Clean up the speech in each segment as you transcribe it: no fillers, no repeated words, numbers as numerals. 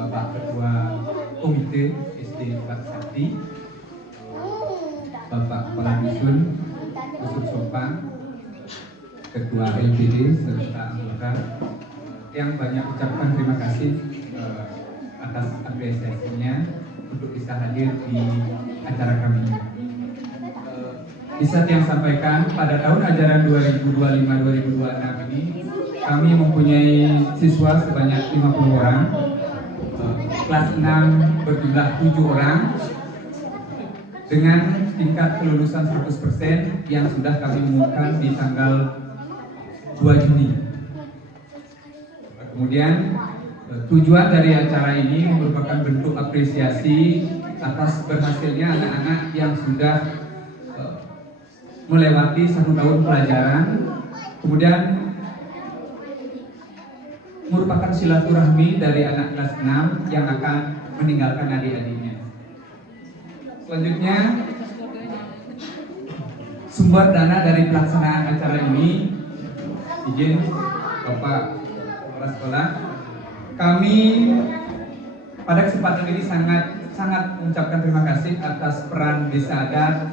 Bapak Ketua Komite SD Pak Sakti, Bapak Kepala Dusun Dusun Sopang, Ketua LPD serta anggota yang banyak ucapkan terima kasih atas apresiasinya untuk bisa hadir di acara kami. Bisa yang sampaikan pada tahun ajaran 2025-2026 ini kami mempunyai siswa sebanyak 50 orang, kelas 6 berjumlah 7 orang dengan tingkat kelulusan 100% yang sudah kami umumkan di tanggal 2 Juni. Kemudian tujuan dari acara ini merupakan bentuk apresiasi atas berhasilnya anak-anak yang sudah melewati 1 tahun pelajaran, kemudian merupakan silaturahmi dari anak kelas 6 yang akan meninggalkan adik-adiknya. Selanjutnya, sumber dana dari pelaksanaan acara ini, izin Bapak Kepala Sekolah, kami pada kesempatan ini sangat mengucapkan terima kasih atas peran desa adat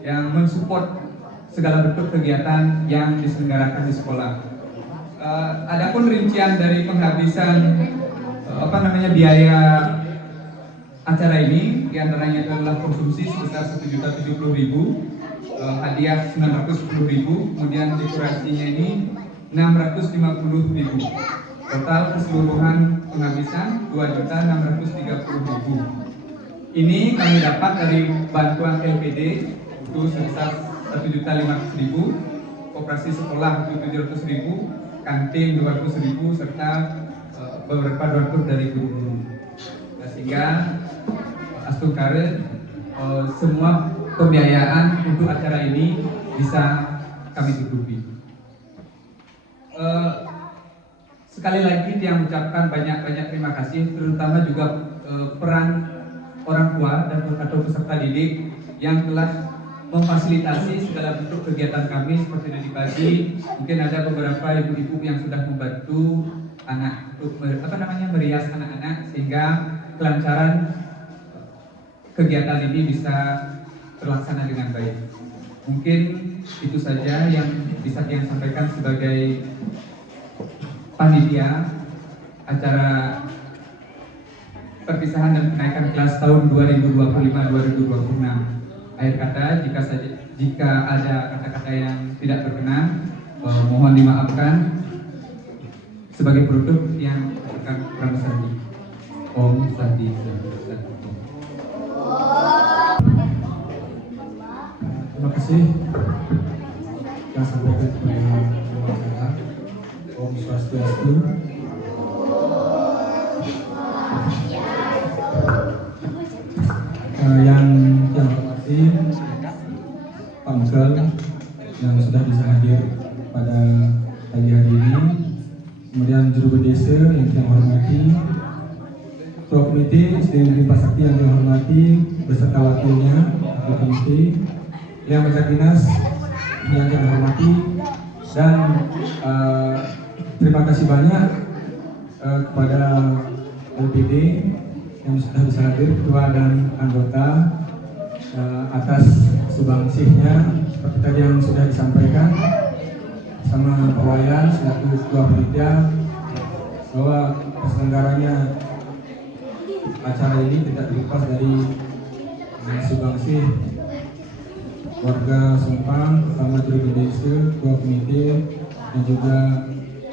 yang mensupport segala bentuk kegiatan yang diselenggarakan di sekolah. Adapun rincian dari penghabisan biaya acara ini, diantaranya adalah konsumsi sebesar 1.070.000, hadiah 910.000, kemudian dekorasinya ini 650.000. Total keseluruhan penghabisan 2.630.000. Ini kami dapat dari bantuan LPD itu sebesar 1.500.000, koperasi sekolah itu 700.000, kantin 200.000, serta beberapa donatur dari guru-guru. Sehingga Astungkare semua pembiayaan untuk acara ini bisa kami tutupi. Sekali lagi yang mengucapkan banyak terima kasih, terutama juga peran orang tua dan atau peserta didik yang telah memfasilitasi segala bentuk kegiatan kami seperti tadi pagi. Mungkin ada beberapa ibu-ibu yang sudah membantu anak untuk merias anak-anak sehingga kelancaran kegiatan ini bisa terlaksana dengan baik. Mungkin itu saja yang bisa saya sampaikan sebagai panitia acara perpisahan dan kenaikan kelas tahun 2025-2026. Akhir kata, jika ada kata-kata yang tidak berkenan, mohon dimaafkan sebagai produk yang akan kurang sandi. Om Sandi. Terima kasih yang sampaikan kepada acara. Om Swastiastu. Yang hormati Pak Mungkel yang sudah bisa hadir pada pagi hari ini, kemudian juru desa yang saya hormati, ketua komite SD Negeri Pak Sakti yang saya hormati beserta wakilnya, ketua komite, yang Baca Dinas yang kami hormati, dan terima kasih banyak kepada LPD yang sudah bisa hadir, ketua dan anggota, atas sumbangsihnya seperti tadi yang sudah disampaikan sama Pak Wayan selaku ketua panitia, bahwa terselenggaranya acara ini tidak terlepas dari sumbangsih warga Sompang, terutama Juru Desa, ketua komite, dan juga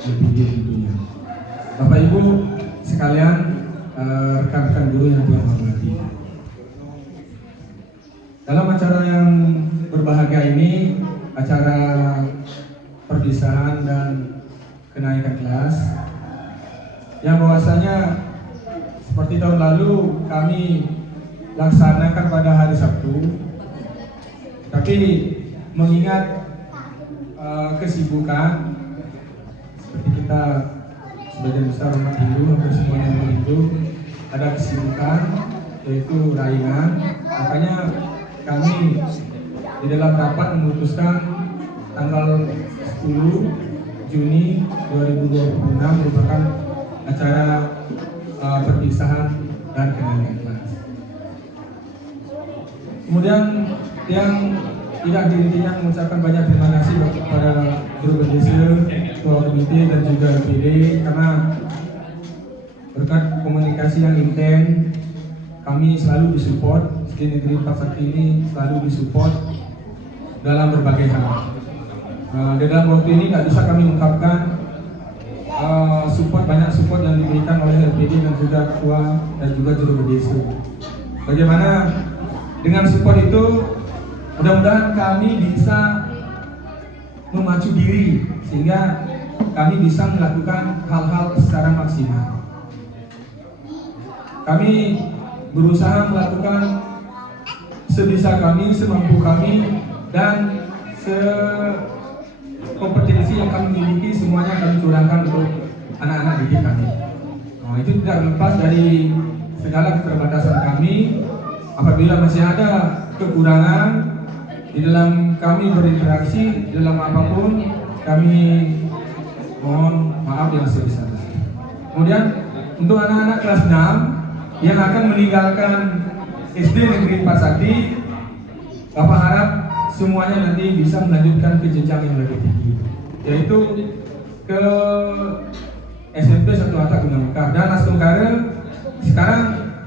LPD tentunya. Bapak Ibu sekalian, rekan-rekan guru yang Tuhan hormati, dalam acara yang berbahagia ini, acara perpisahan dan kenaikan kelas, yang bahwasanya seperti tahun lalu kami laksanakan pada hari Sabtu, tapi mengingat kesibukan seperti kita sebagian besar umat Hindu, hampir semuanya umat Hindu, ada kesibukan yaitu raingan, makanya kami di dalam rapat memutuskan tanggal 10 Juni 2026 merupakan acara perpisahan dan kenaikan kelas. Kemudian yang tidak dihentinya mengucapkan banyak terima kasih kepada Juru Desa, ketua komite, dan juga LPD, karena berkat komunikasi yang intens kami selalu disupport. SD Negeri 4 Sakti ini selalu disupport dalam berbagai hal. Dalam waktu ini tidak bisa kami ungkapkan banyak support yang diberikan oleh LPD dan juga ketua dan juga Juru Desa. Bagaimana dengan support itu, mudah-mudahan kami bisa memacu diri sehingga kami bisa melakukan hal-hal secara maksimal. Kami berusaha melakukan sebisa kami, semampu kami, dan kompetensi yang kami miliki semuanya kami curahkan untuk anak-anak didik kami. Itu tidak lepas dari segala keterbatasan kami. Apabila masih ada kekurangan di dalam kami berinteraksi dalam apapun, kami mohon maaf yang sebesar-besarnya. Kemudian untuk anak-anak kelas 6 yang akan meninggalkan SD Negeri 4 Sakti, Bapak harap semuanya nanti bisa melanjutkan ke jenjang yang lebih tinggi, yaitu ke SMP 1 Atap Gunung Mekar dan Astungkara. Sekarang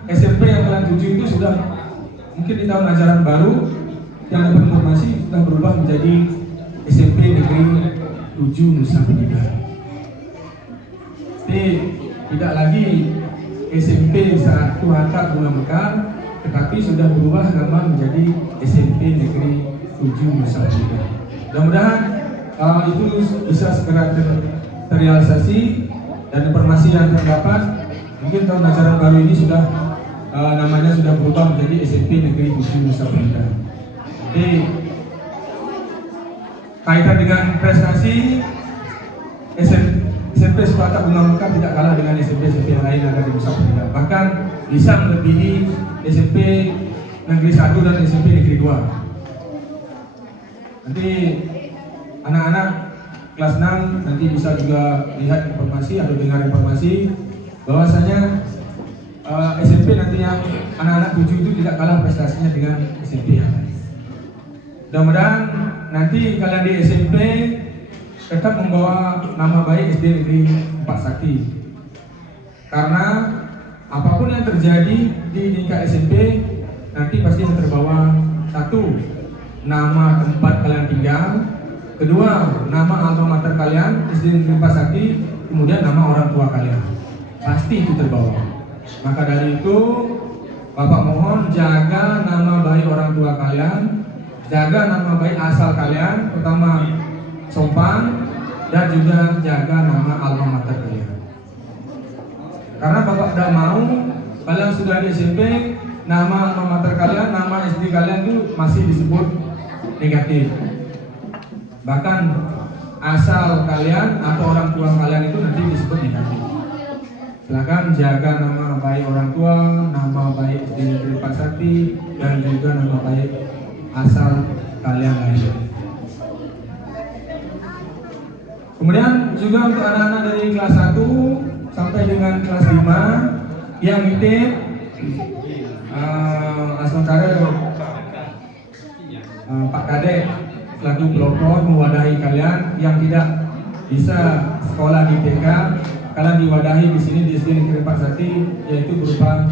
SMP yang kelas 7 itu sudah mungkin di tahun ajaran baru yang dapat informasi sudah berubah menjadi SMP Negeri 7 Nusa Penida. Jadi tidak lagi SMP 1 Atap Gunung Mekar, tetapi sudah berubah nama menjadi SMP Negeri 7 Nusa Penida. Mudah-mudahan itu bisa segera terrealisasi, dan informasi yang terdapat mungkin tahun ajaran baru ini sudah namanya sudah berubah menjadi SMP Negeri 7 Nusa Penida. Jadi kaitan dengan prestasi, SMP Sepakat Gunung Mekar tidak kalah dengan SMP-SMP yang lain yang ada di Nusa Penida, bahkan bisa melebihi SMP Negeri 1 dan SMP Negeri 2. Nanti anak-anak kelas 6 nanti bisa juga lihat informasi atau dengar informasi bahwasanya SMP nanti yang anak-anak 7 itu tidak kalah prestasinya dengan SMP yang lain. Mudah-mudahan nanti kalian di SMP tetap membawa nama baik SD Negeri 4 Sakti, karena apapun yang terjadi di tingkat SMP nanti pasti yang terbawa: satu, nama tempat kalian tinggal; kedua, nama alma mater kalian SD Negeri 4 Sakti; kemudian nama orang tua kalian. Pasti itu terbawa. Maka dari itu, Bapak mohon jaga nama baik orang tua kalian, jaga nama baik asal kalian, pertama Sompang, dan juga jaga nama alma mater kalian. Karena Bapak tidak mau kalian sudah di SMP, nama alma mater kalian, nama SD kalian itu masih disebut negatif. Bahkan asal kalian atau orang tua kalian itu nanti disebut negatif. Silakan jaga nama baik orang tua, nama baik SD Negeri 4 Sakti, dan juga nama baik asal kalian lain. Kemudian juga untuk anak-anak dari kelas 1 sampai dengan kelas 5 yang nitip sementara Pak Kadek selaku pelopor mewadahi kalian yang tidak bisa sekolah di TK, kalian diwadahi di sini di SD Negeri Pak Sati, yaitu berupa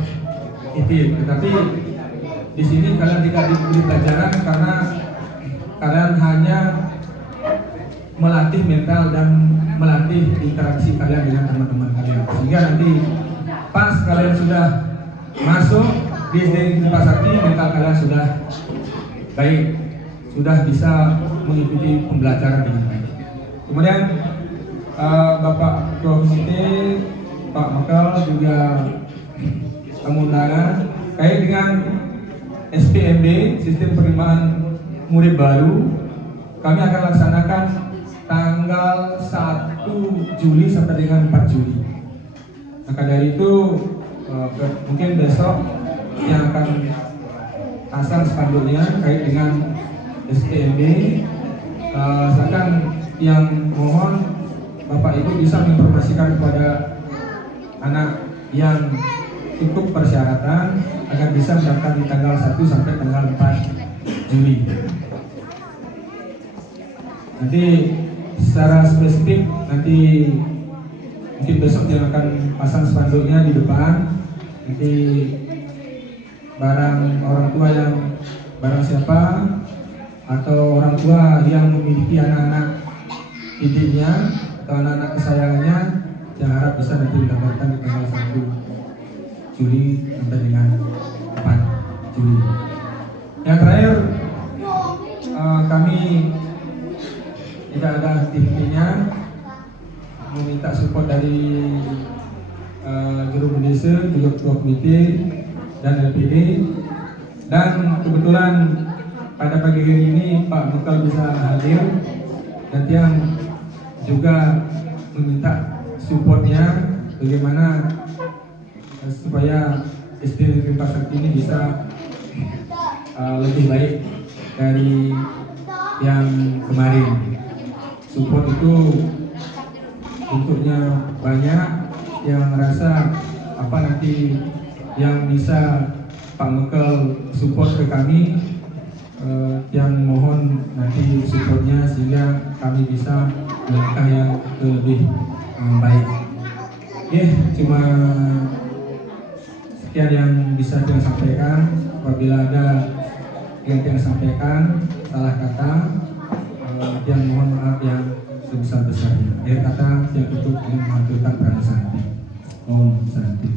nitip. Tetapi di sini kalian tidak diberi pelajaran karena kalian hanya melatih mental dan melatih interaksi kalian dengan teman-teman kalian, sehingga nanti pas kalian sudah masuk di SD Negeri Pak Sakti, mental kalian sudah baik, sudah bisa mengikuti pembelajaran dengan baik. Kemudian Bapak Komite, Pak Makal juga tamu undangan kait dengan SPMB, Sistem Penerimaan Murid Baru, kami akan laksanakan tanggal 1 Juli sampai dengan 4 Juli. Maka dari itu mungkin besok yang akan pasang spanduknya kait dengan SPMB, silakan yang mohon Bapak Ibu bisa menginformasikan kepada anak yang cukup persyaratan agar bisa mendaftar di tanggal 1 sampai tanggal 4 Juli. Nanti secara spesifik nanti mungkin besok yang akan pasang spanduknya di depan. Nanti barang orang tua yang barang siapa atau orang tua yang memiliki anak-anak didiknya atau anak-anak kesayangannya, yang harap bisa nanti mendapatkan di tanggal 1 Juli sampai dengan 4 Juli. Yang terakhir, kami tidak ada aktivitinya, meminta support dari juru desa, juga ketua komite dan LPD. Dan kebetulan pada pagi hari ini Pak Mekal bisa hadir, dan yang juga meminta supportnya bagaimana supaya SD Negeri Pak Sakti ini bisa lebih baik dari yang kemarin. Support itu bentuknya banyak, yang merasa apa nanti yang bisa Pak Mekal support ke kami, yang mohon nanti supportnya sehingga kami bisa melangkah yang lebih baik. Oke, cuma sekian yang bisa saya sampaikan. Apabila ada yang saya sampaikan salah kata, yang mohon maaf yang sebesar-besarnya. Akhir kata yang tutup ingin mengaturkan Prana Santi. Om Santi.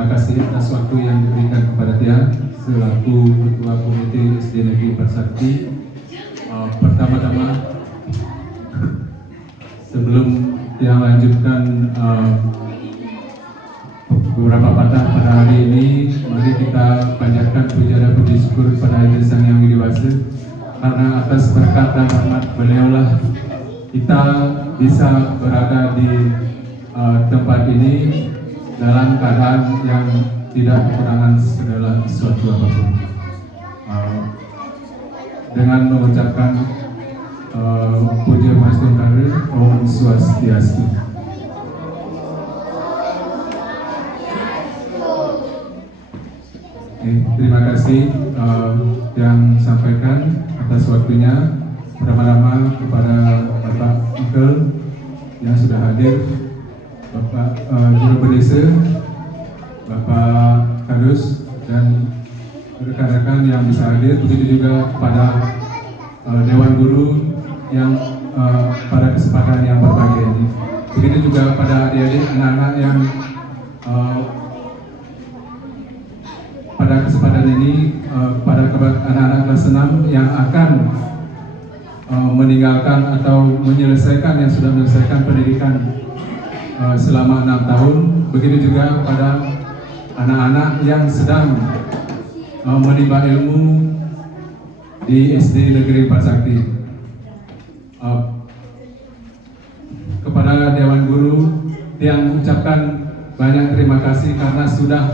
terima kasih atas waktu yang diberikan kepada Tiang selaku Ketua Komite SD Negeri Parsakti. Pertama-tama, sebelum Tiang lanjutkan beberapa patah pada hari ini, mari kita panjatkan puja dan puji syukur kepada Yang Sang Yang Widi Wasa, karena atas berkat dan rahmat beliaulah kita bisa berada di tempat ini dalam keadaan yang tidak kekurangan segala sesuatu apapun. Dengan mengucapkan puja Mahastungkara, Om Swastiastu. Terima kasih yang sampaikan atas waktunya. Pertama-tama kepada Bapak Uncle yang sudah hadir, Bapak Juru Berdesa, Bapak Kadus, dan rekan-rekan yang bisa hadir. Begitu juga kepada Dewan Guru yang pada kesempatan yang berbahagia ini. Begitu juga pada adik-adik, anak-anak yang pada kesempatan ini, pada anak-anak kelas 6 yang akan meninggalkan atau menyelesaikan, yang sudah menyelesaikan pendidikan selama 6 tahun. Begitu juga pada anak-anak yang sedang menimba ilmu di SD Negeri Parsakti. Kepada Dewan Guru yang mengucapkan banyak terima kasih karena sudah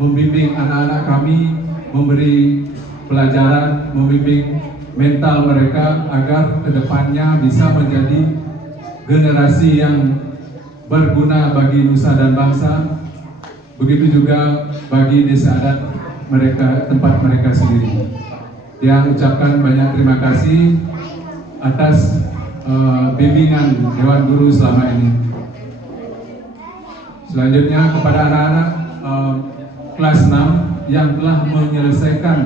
membimbing anak-anak kami, memberi pelajaran, membimbing mental mereka agar kedepannya bisa menjadi generasi yang berguna bagi nusa dan bangsa. Begitu juga bagi desa adat mereka, tempat mereka sendiri. Yang ucapkan banyak terima kasih atas bimbingan Dewan Guru selama ini. Selanjutnya kepada anak-anak kelas 6 yang telah menyelesaikan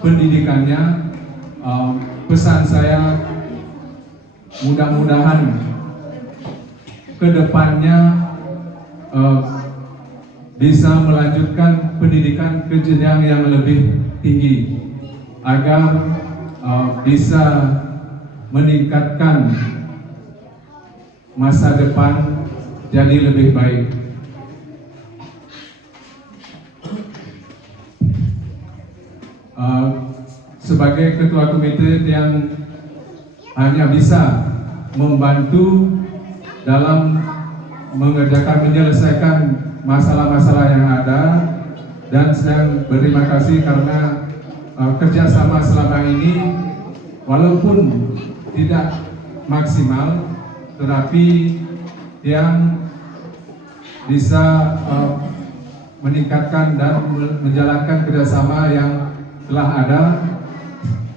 pendidikannya, pesan saya, mudah-mudahan kedepannya bisa melanjutkan pendidikan ke jenjang yang lebih tinggi agar bisa meningkatkan masa depan jadi lebih baik. Sebagai ketua komite yang hanya bisa membantu dalam menyelesaikan masalah-masalah yang ada, dan saya berterima kasih karena kerjasama selama ini walaupun tidak maksimal, tetapi yang bisa meningkatkan dan menjalankan kerjasama yang telah ada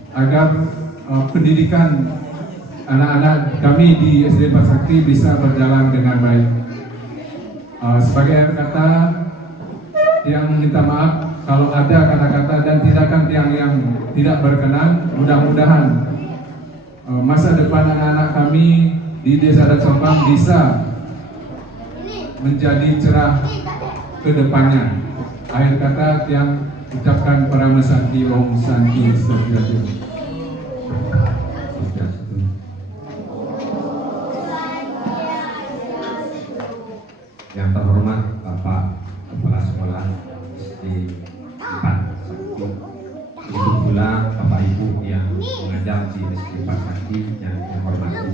agar pendidikan anak-anak kami di SD Parsakti bisa berjalan dengan baik. Sebagai kata yang minta maaf kalau ada kata-kata dan tindakan yang tidak berkenan. Mudah-mudahan masa depan anak-anak kami di Desa Adat Sompang bisa menjadi cerah ke depannya. Akhir kata yang ucapkan para mesanti, Om Santi Swastiastu. Yang terhormat Bapak Kepala Sekolah SD 4 Sakti, begitu pula Bapak Ibu yang mengajar di SD 4 Sakti yang saya hormati,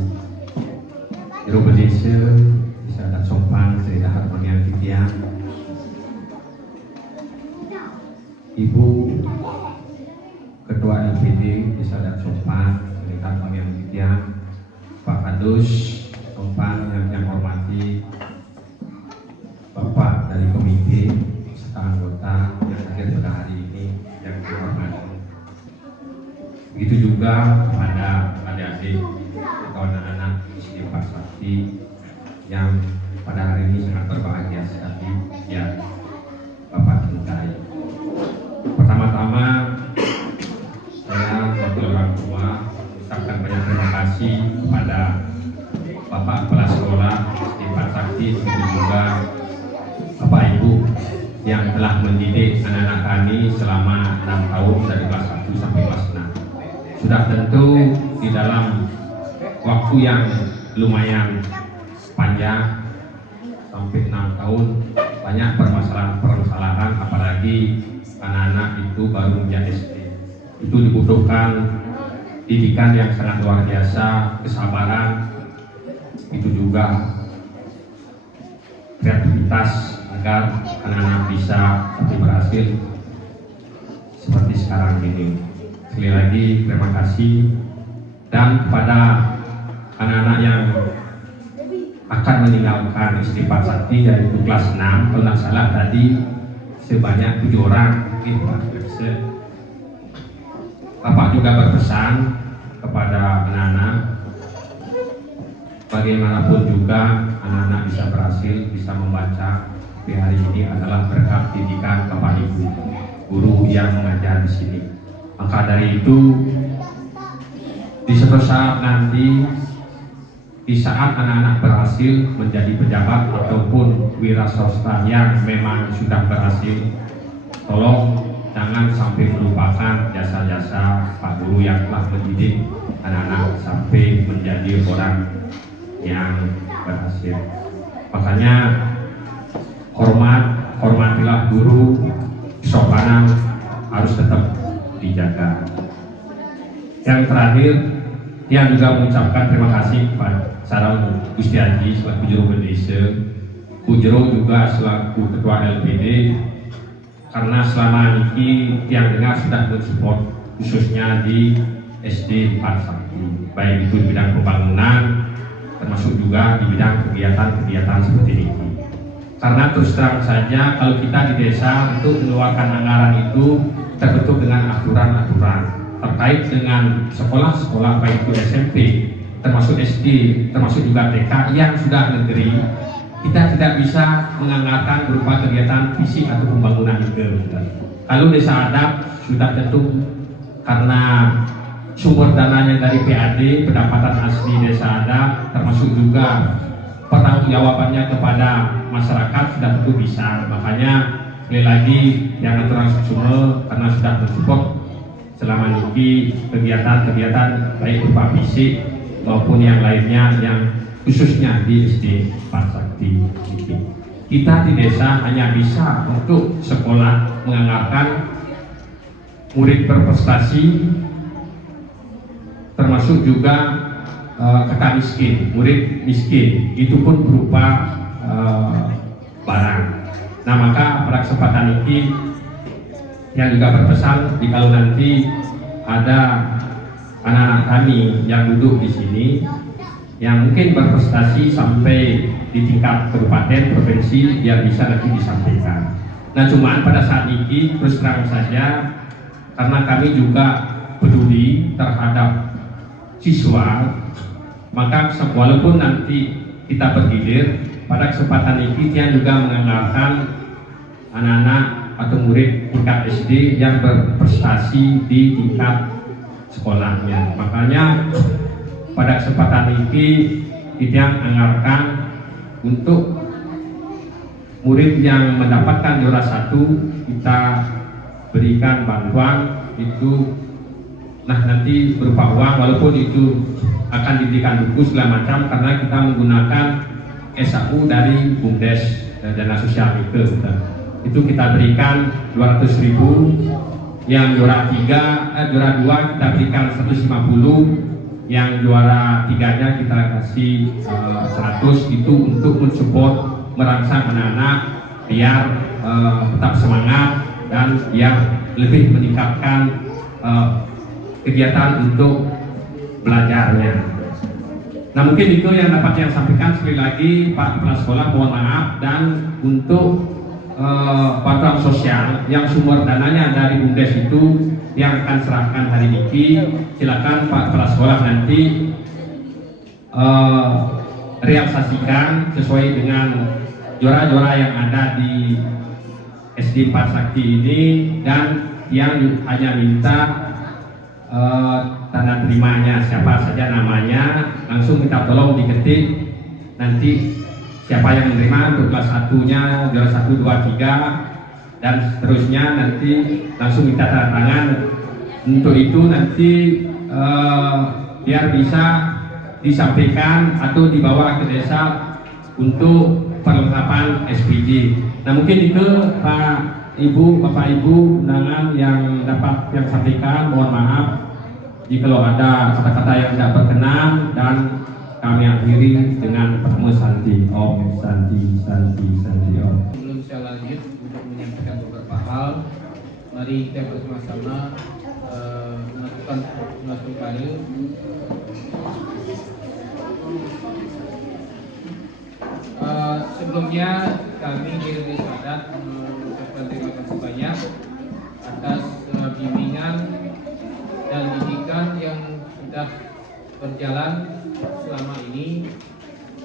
Juru Berdesa Desa Adat Sompang Sri Harmonial Titian, Ibu Ketua LPD Desa Adat Sompang Sri Harmonial Titian, Pak Kadus Sompang yang saya hormati, Bapak dari komite serta anggota yang hadir pada hari ini yang dihormati. Begitu juga kepada adik-adik atau anak-anak SD Parsakti yang pada hari ini sangat berbahagia sekali ya Bapak cintai. Pertama-tama saya sebagai orang tua mengucapkan banyak terima kasih kepada Bapak Kepala Sekolah SD Parsakti, begitu juga Bapak Ibu yang telah mendidik anak-anak kami selama 6 tahun dari kelas 1 sampai kelas 6. Sudah tentu di dalam waktu yang lumayan panjang sampai 6 tahun banyak permasalahan apalagi anak-anak itu baru menjadi SD. Itu dibutuhkan didikan yang sangat luar biasa, kesabaran, itu juga kreativitas agar anak-anak bisa sampai berhasil seperti sekarang ini. Sekali lagi terima kasih, dan kepada anak-anak yang akan meninggalkan SD Parsakti yaitu kelas 6, kalau tidak salah tadi sebanyak 7 orang. Bapak juga berpesan kepada anak-anak bagaimanapun juga anak-anak bisa berhasil, bisa membaca di hari ini adalah berkat didikan Bapak Ibu guru yang mengajar di sini. Maka dari itu di suatu saat nanti, di saat anak-anak berhasil menjadi pejabat ataupun wira swasta yang memang sudah berhasil, tolong jangan sampai melupakan jasa-jasa Pak Guru yang telah mendidik anak-anak sampai menjadi orang yang berhasil. Makanya hormatilah guru, kesopanan harus tetap dijaga. Yang terakhir, yang juga mengucapkan terima kasih kepada Sarang Gusti Haji selaku Juru Bendesa, Bu Jero juga selaku Ketua LPD, karena selama ini yang dengar sudah mensupport khususnya di SD Parsakti, baik itu di bidang pembangunan termasuk juga di bidang kegiatan-kegiatan seperti ini. Karena terus terang saja kalau kita di desa untuk mengeluarkan anggaran itu terbentuk dengan aturan-aturan terkait dengan sekolah-sekolah baik itu SMP, termasuk SD, termasuk juga TK yang sudah negeri. Kita tidak bisa menganggarkan berupa kegiatan fisik atau pembangunan itu. Kalau desa adat sudah tentu karena sumber dananya dari PAD, pendapatan asli desa adat, termasuk juga pertanggungjawabannya kepada masyarakat sudah tentu bisa. Makanya sekali lagi yang aturan semua karena sudah mensupport selama ini kegiatan-kegiatan baik berupa fisik maupun yang lainnya yang khususnya di SD Parsakti. Kita di desa hanya bisa untuk sekolah menganggarkan murid berprestasi, termasuk juga kakak miskin, murid miskin, itu pun berupa barang. Nah maka pada kesempatan ini yang juga berpesan jika nanti ada anak-anak kami yang duduk di sini yang mungkin berprestasi sampai di tingkat kabupaten, provinsi, biar bisa nanti disampaikan. Nah cuman pada saat ini terus terang saja karena kami juga peduli terhadap siswa, maka walaupun nanti kita bergilir pada kesempatan ini yang juga menganggarkan anak-anak atau murid tingkat SD yang berprestasi di tingkat sekolahnya. Makanya pada kesempatan ini kita anggarkan untuk murid yang mendapatkan juara 1 kita berikan bantuan itu. Nah nanti berupa uang, walaupun itu akan diberikan buku segala macam karena kita menggunakan SAU dari BUMDes, dana sosial itu kita berikan 200.000, yang juara 2 kita berikan 150, yang juara 3-nya kita kasih 100, itu untuk mensupport merangsang anak-anak biar tetap semangat dan biar lebih meningkatkan kegiatan untuk belajarnya. Nah mungkin itu yang dapat yang sampaikan. Sekali lagi Pak Kepala Sekolah mohon maaf, dan untuk bantuan sosial yang sumber dananya dari BUMDes itu yang akan serahkan hari ini, silakan Pak Kepala Sekolah nanti realisasikan sesuai dengan juara-juara yang ada di SD Parsakti ini, dan yang hanya minta tanda terimanya siapa saja namanya, langsung kita tolong diketik nanti siapa yang menerima untuk kelas 1-nya juara 1, 2, 3, dan seterusnya nanti langsung minta tanda tangan. Untuk itu nanti biar bisa disampaikan atau dibawa ke desa untuk perlengkapan SPJ. Nah mungkin itu Pak Ibu, Bapak Ibu undangan yang dapat yang sampaikan. Mohon maaf jika ada kata-kata yang tidak berkenan, dan kami akhiri dengan pertemu Santi Om, Santi Om. Sebelum saya lanjut untuk menyampaikan beberapa hal, mari kita bersama-sama melakukan suatu kali. Sebelumnya kami di Desa Adat mengucapkan terima kasih banyak atas bimbingan dan didikan yang sudah berjalan selama ini,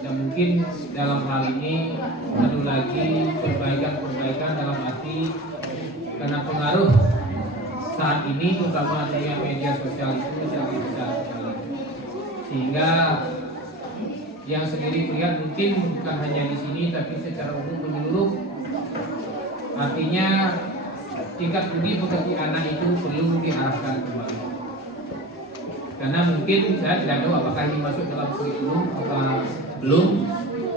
dan mungkin dalam hal ini perlu lagi perbaikan dalam arti karena pengaruh saat ini terutama adanya media sosial itu sangat besar sekali, sehingga yang sendiri melihat mungkin bukan hanya di sini tapi secara umum menyeluruh. Artinya tingkat budi pekerti anak itu perlu diarahkan kembali, karena mungkin saya tidak tahu apakah ini masuk dalam kurikulum apa belum,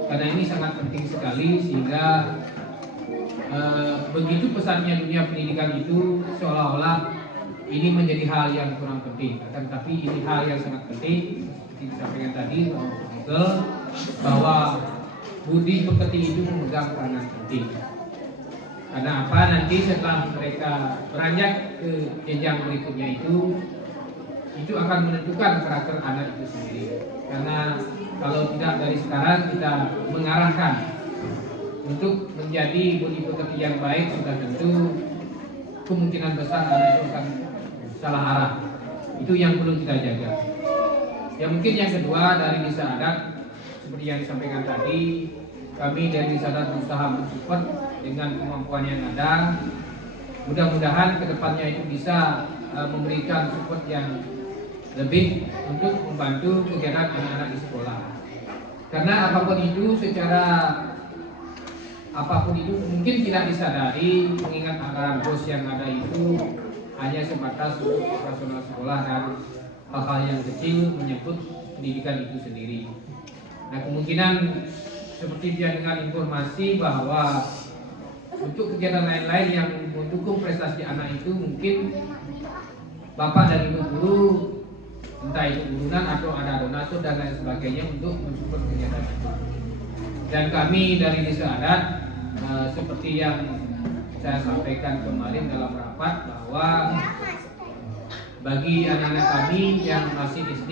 karena ini sangat penting sekali, sehingga begitu pesatnya dunia pendidikan itu seolah-olah ini menjadi hal yang kurang penting, akan tapi ini hal yang sangat penting seperti disampaikan tadi bahwa budi pekerti itu memegang peranan penting. Karena apa, nanti setelah mereka beranjak ke jenjang berikutnya itu akan menentukan karakter anak itu sendiri. Karena kalau tidak dari sekarang kita mengarahkan untuk menjadi budi pekerti yang baik, sudah tentu kemungkinan besar anak itu akan salah arah. Itu yang perlu kita jaga. Ya mungkin yang kedua, dari Desa Adat seperti yang disampaikan tadi, kami dari Desa Adat berusaha mensupport dengan kemampuan yang ada. Mudah-mudahan kedepannya itu bisa memberikan support yang lebih untuk membantu kegiatan anak-anak di sekolah. Karena apapun itu mungkin tidak disadari, mengingat anggaran bos yang ada itu hanya sebatas untuk operasional sekolah dan hal-hal yang kecil menyebut pendidikan itu sendiri. Nah kemungkinan seperti dia dengan informasi bahwa untuk kegiatan lain-lain yang mendukung prestasi anak itu mungkin bapak dan ibu guru, entah itu urunan atau ada donatur dan lain sebagainya untuk mensupport kegiatan itu. Dan kami dari Desa Adat seperti yang saya sampaikan kemarin dalam rapat, bahwa bagi anak-anak kami yang masih SD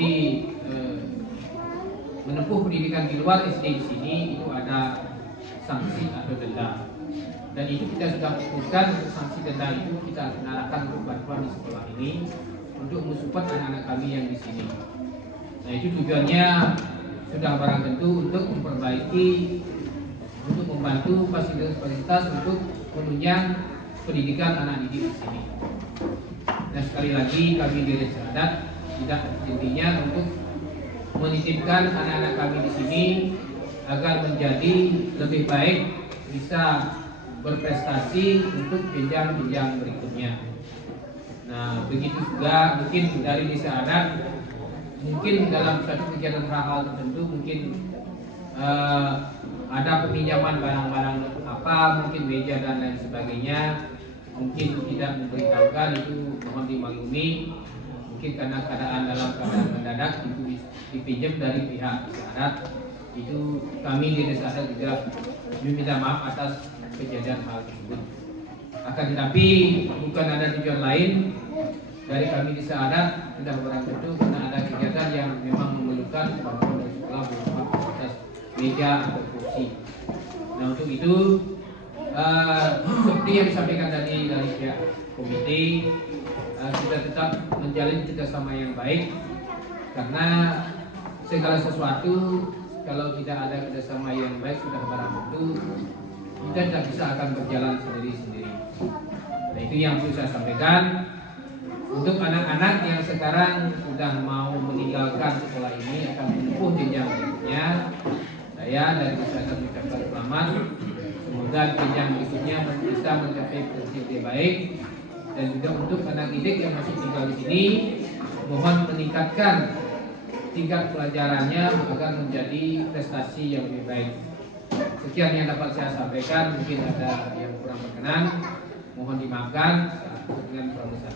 menempuh pendidikan di luar SD di sini itu ada sanksi atau denda, dan itu kita sudah putuskan untuk sanksi denda itu kita akan arahkan untuk bantuan di sekolah ini untuk mensupport anak-anak kami yang di sini. Nah itu tujuannya sudah barang tentu untuk memperbaiki, untuk membantu fasilitas-fasilitas untuk menunjang pendidikan anak didik di sini. Nah sekali lagi kami di Desa Adat tidak intinya untuk menitipkan anak-anak kami di sini agar menjadi lebih baik, bisa berprestasi untuk jenjang-jenjang berikutnya. Nah begitu juga mungkin dari Desa Adat, mungkin dalam satu kegiatan hal tertentu mungkin ada peminjaman barang-barang apa, mungkin meja dan lain sebagainya, mungkin tidak memberitahukan, itu mohon dimaklumi. Mungkin karena dalam keadaan mendadak itu dipinjam dari pihak Desa Adat. Itu kami di Desa Adat juga meminta maaf atas kejadian hal tersebut. Akan tetapi bukan ada tujuan lain dari kami Desa Adat, tidak barang tentu karena ada kegiatan yang memang memerlukan bantuan dari sekolah berupa fasilitas meja atau kursi. Nah untuk itu seperti yang disampaikan tadi dari pihak komite, kita tetap menjalin kerjasama yang baik, karena segala sesuatu kalau tidak ada kerjasama yang baik sudah barang tentu kita tidak bisa akan berjalan sendiri-sendiri. Nah itu yang perlu saya sampaikan. Untuk anak-anak yang sekarang sudah mau meninggalkan sekolah ini akan menempuh jenjang berikutnya, saya dari Desa Adat mengucapkan selamat. Semoga semoga jenjang berikutnya bisa mencapai prestasi yang baik. Dan juga untuk anak didik yang masih tinggal di sini, mohon meningkatkan tingkat pelajarannya agar menjadi prestasi yang lebih baik. Sekian yang dapat saya sampaikan, mungkin ada yang kurang berkenan, mohon dimaafkan dengan promosi.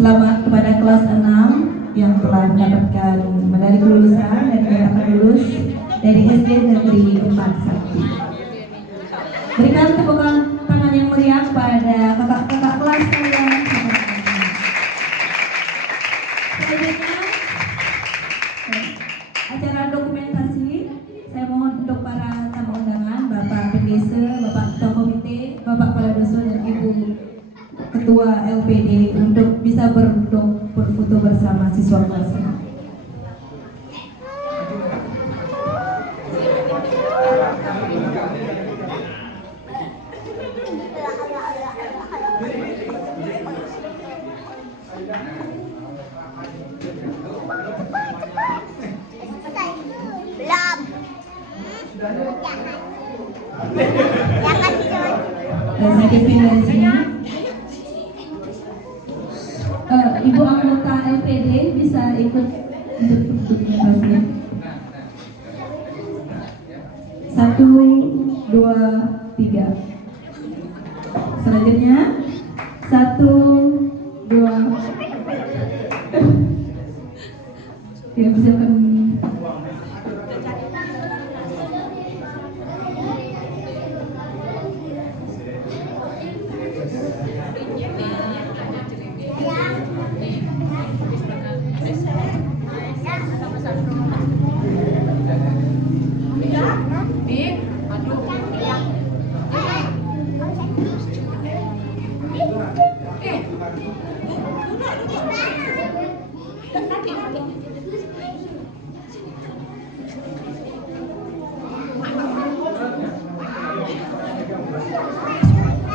Selamat kepada kelas 6 yang telah mendapatkan medali kelulusan dan dinyatakan lulus dari SD Negeri 4 Sakti. Berikan tepuk tangan yang meriah pada kakak-kakak kelas kalian. Selanjutnya acara dokumentasi. Saya mohon untuk para tamu undangan, Bapak Pendesa, Bapak Ketua Komite, Bapak Kepala Dusun dan Ibu Ketua LPD untuk bisa berfoto bersama siswa kelas 6. Saya Kevin dari sini. Ibu anggota LPD bisa ikut untuk 2, 3. Selanjutnya 1, 2. Ya, persilakan.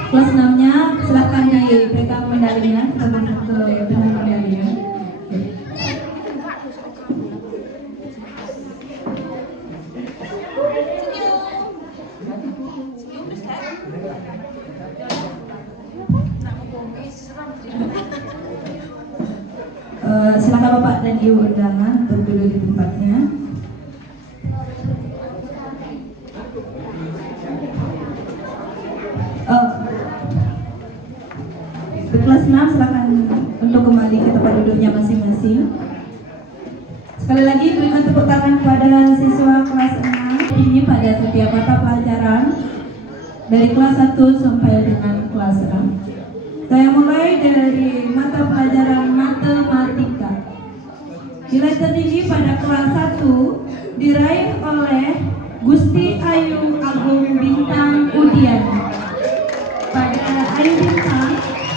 Kelas 6-nya silakan dipegang medalinya, kita masuk ke dengan medalinya. Silakan Bapak dan Ibu undangan untuk duduk di tempatnya. Kelas 6 silakan untuk kembali ke tempat duduknya masing-masing. Sekali lagi berikan tepuk tangan kepada siswa kelas 6 ini pada setiap mata pelajaran dari kelas 1 sampai dengan kelas 6. Saya mulai dari mata pelajaran matematika. Nilai tertinggi pada kelas 1 diraih oleh Gusti Ayu Agung Bintang Udian. Pada Ayu Bintang,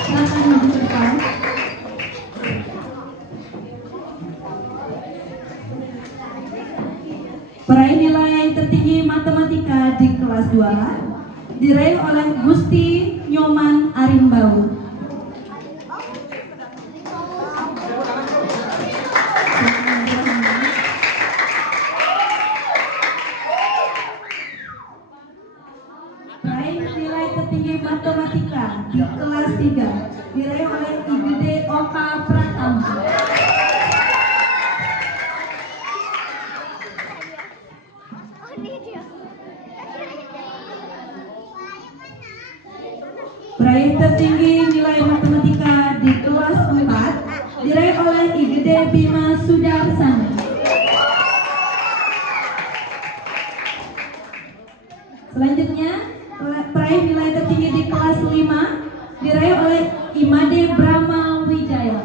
silakan maju ke depan. Peraih nilai tertinggi matematika di kelas 2 diraih oleh Gusti Nyoman Arimbau. Peraih nilai tertinggi matematika di kelas 3 diraih oleh IGD Oka Pratama. Peraih tertinggi nilai matematika di kelas 4 diraih oleh IGD Bima Sudarsana. Selanjutnya, peraih nilai tertinggi di kelas 5 diraih oleh Imade Brahma Wijaya.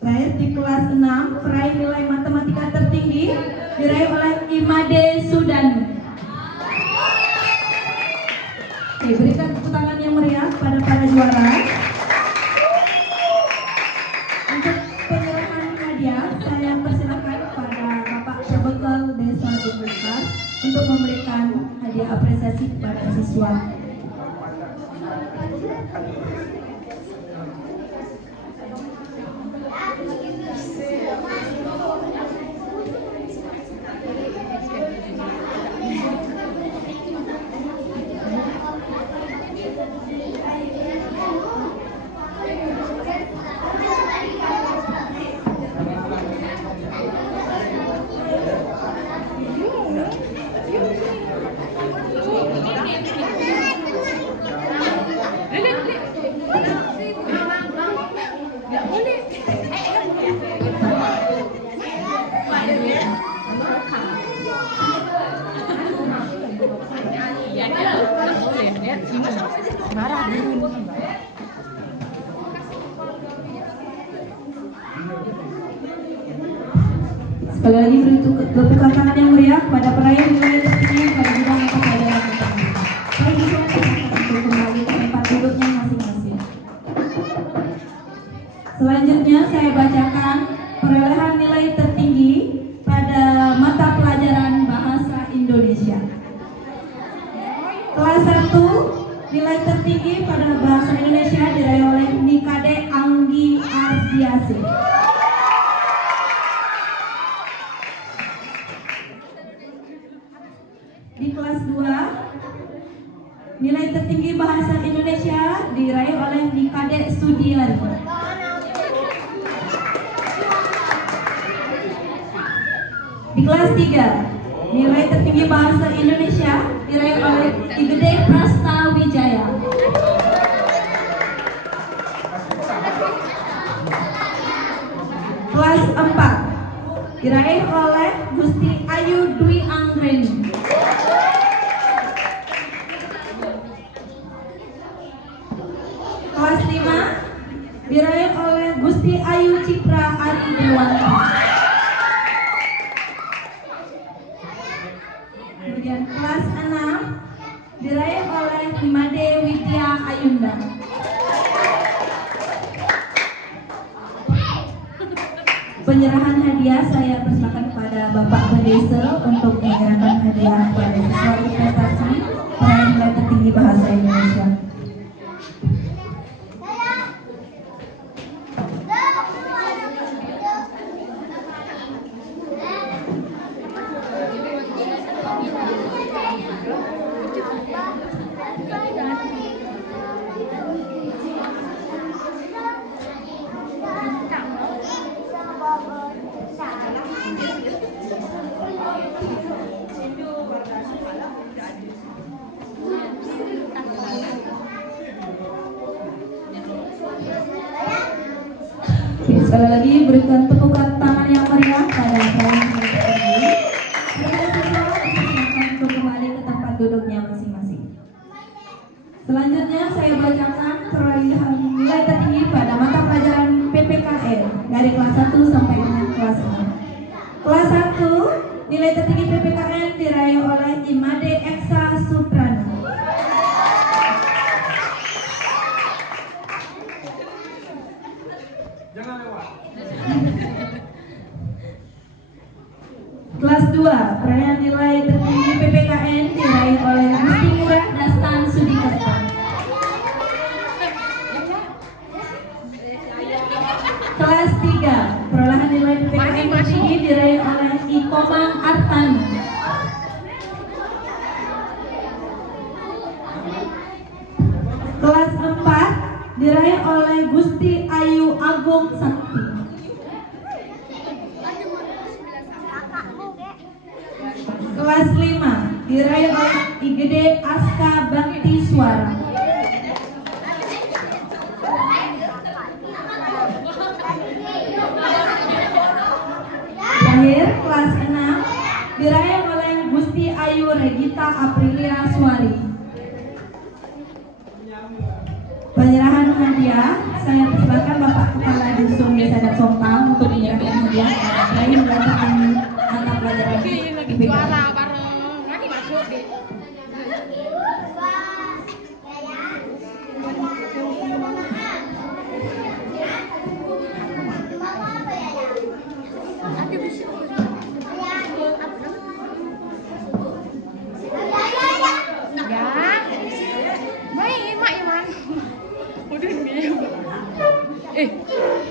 Terakhir di kelas 6, peraih nilai matematika tertinggi diraih oleh Imade Sudanu. Oke, berikan tepuk tangan yang meriah pada para juara. Untuk penyerahan hadiah, saya persilakan pada Bapak Perbekal Desa Dumukar untuk memberikan hadiah apresiasi kepada siswa. Sekali lagi beri tepuk tangan yang meriah pada peraih nilai tertinggi pada bidang mata pelajaran matematika. Baik, disilakan untuk kembali ke tempat duduknya masing-masing. Selanjutnya saya bacakan perolehan nilai tertinggi pada mata pelajaran bahasa Indonesia. Kelas 1 nilai tertinggi pada bahasa Indonesia diraih oleh Nikade Anggi Ardiasi. Di kelas 2 nilai tertinggi bahasa Indonesia diraih oleh Nikade Sudiarto. Kelas 3, nilai tertinggi bahasa Indonesia diraih oleh Igede Prastawijaya. Kelas 4 diraih oleh Gusti Ayu Dwi Anggreni. Kelas 5 diraih oleh Gusti Ayu Cipra Ari Dewanti. Kemudian kelas 6 diraih oleh Imade Widya Ayunda. Penyerahan hadiah saya persilakan kepada Bapak Badese untuk menyerahkan hadiah kepada siswa prestasi peraih nilai tertinggi bahasa Indonesia. Sekali lagi berikan tepukan tangan yang meriah pada peraih nilai tertinggi. Silakan untuk kembali ke tempat duduknya masing-masing. Selanjutnya saya bacakan perolehan nilai tertinggi pada mata pelajaran PPKN dari kelas 1 sampai dengan kelas 6. Kelas 1 nilai tertinggi PPKN diraih oleh Imade Eksa Sutrana. Kelas 2 perolehan nilai tertinggi PPKN diraih oleh Gusti Murah Dastan Sudikesta. Kelas 3 perolehan nilai PPKN tertinggi diraih oleh Ikomang Artani. Kelas 4 diraih oleh Gusti Ayu Agung Sakti. Kelas 5 diraih oleh Igede Aska Bakti Suara. Terakhir kelas 6 diraih oleh Gusti Ayu Regita Aprilia Suari. Penyerahan hadiah saya persilakan Bapak Kepala Dusun Desa Daksongkang untuk menyerahkan hadiah kepada peraih nilai tertinggi mata pelajaran PPKN.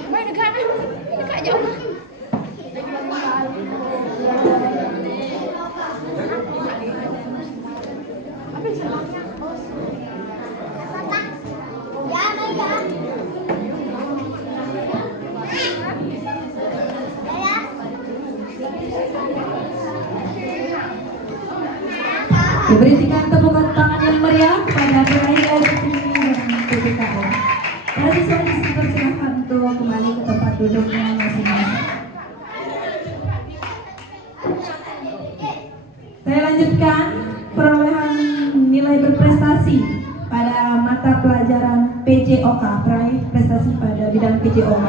Main dekat kan? Dekat jauh. Diberikan tepukan tangan yang meriah pada peraih nilai tertinggi dengan PPKN. Para siswa dipersilakan untuk kembali ke tempat duduknya masing-masing. Saya lanjutkan perolehan nilai berprestasi pada mata pelajaran PJOK, peraih prestasi pada bidang PJOK.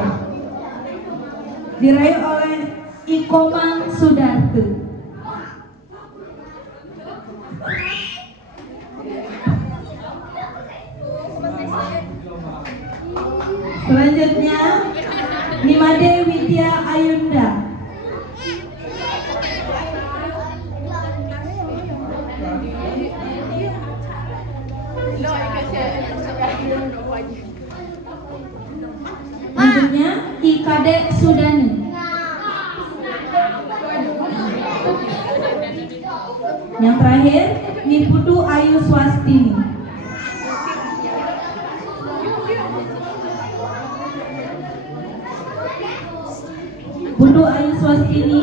Diraih oleh Ikomang Sudartu. Selanjutnya Nimade Widya Ayunda. Selanjutnya Ikade Sudani. Yang terakhir Niputu Ayu Swastini. Putu Ayu Swastini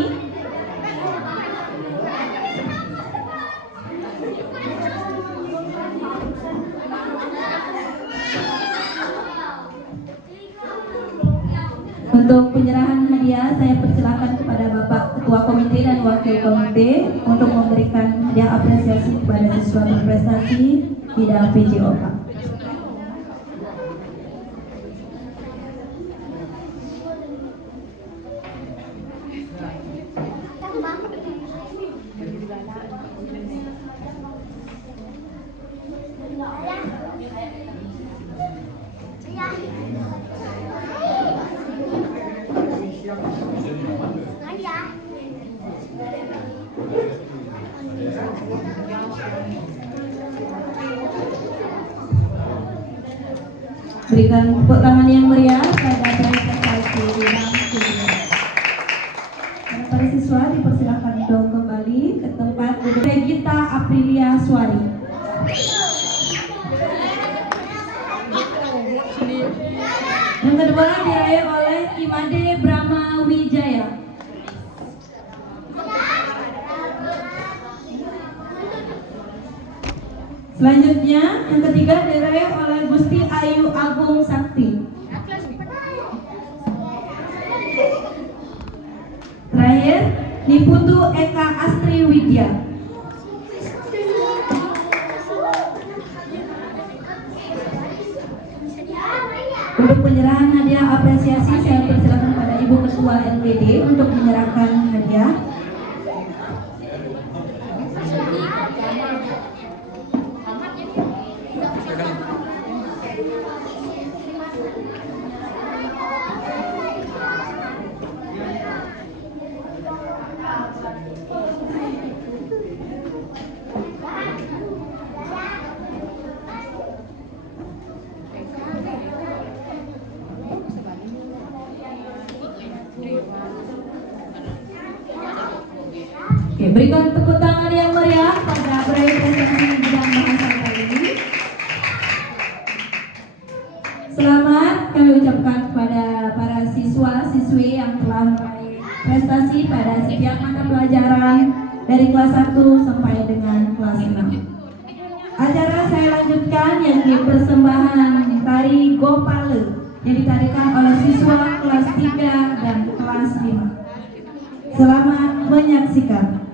Untuk penyerahan hadiah, saya persilakan kepada Bapak Ketua Komite dan Wakil Komite untuk memberikan hadiah apresiasi kepada siswa berprestasi bidang PJO, Pak. Berikan tepuk tangan yang meriah pada prestasi bidang PJO. Para siswa dipersilakan untuk kembali ke tempat duduk. Regita Aprilia Suari. Yang kedua diraih oleh Imade Brahma Wijaya. Selanjutnya yang ketiga diraih oleh Gusti Ayu Agung Sakti. Terakhir Niputu Eka Astri Widya. Untuk penyerahan hadiah apresiasi, saya persilakan pada Ibu Ketua NPD untuk menyerahkan hadiah. Oke, berikan tepuk tangan yang meriah pada peraih prestasi bidang bahasa kali ini. Selamat kami ucapkan kepada para siswa-siswi yang telah meraih prestasi pada setiap mata pelajaran dari kelas 1 sampai dengan kelas 6. Acara saya lanjutkan yakni persembahan tari Gopale yang ditarikan oleh siswa kelas 3 dan kelas 5. Selamat menyaksikan.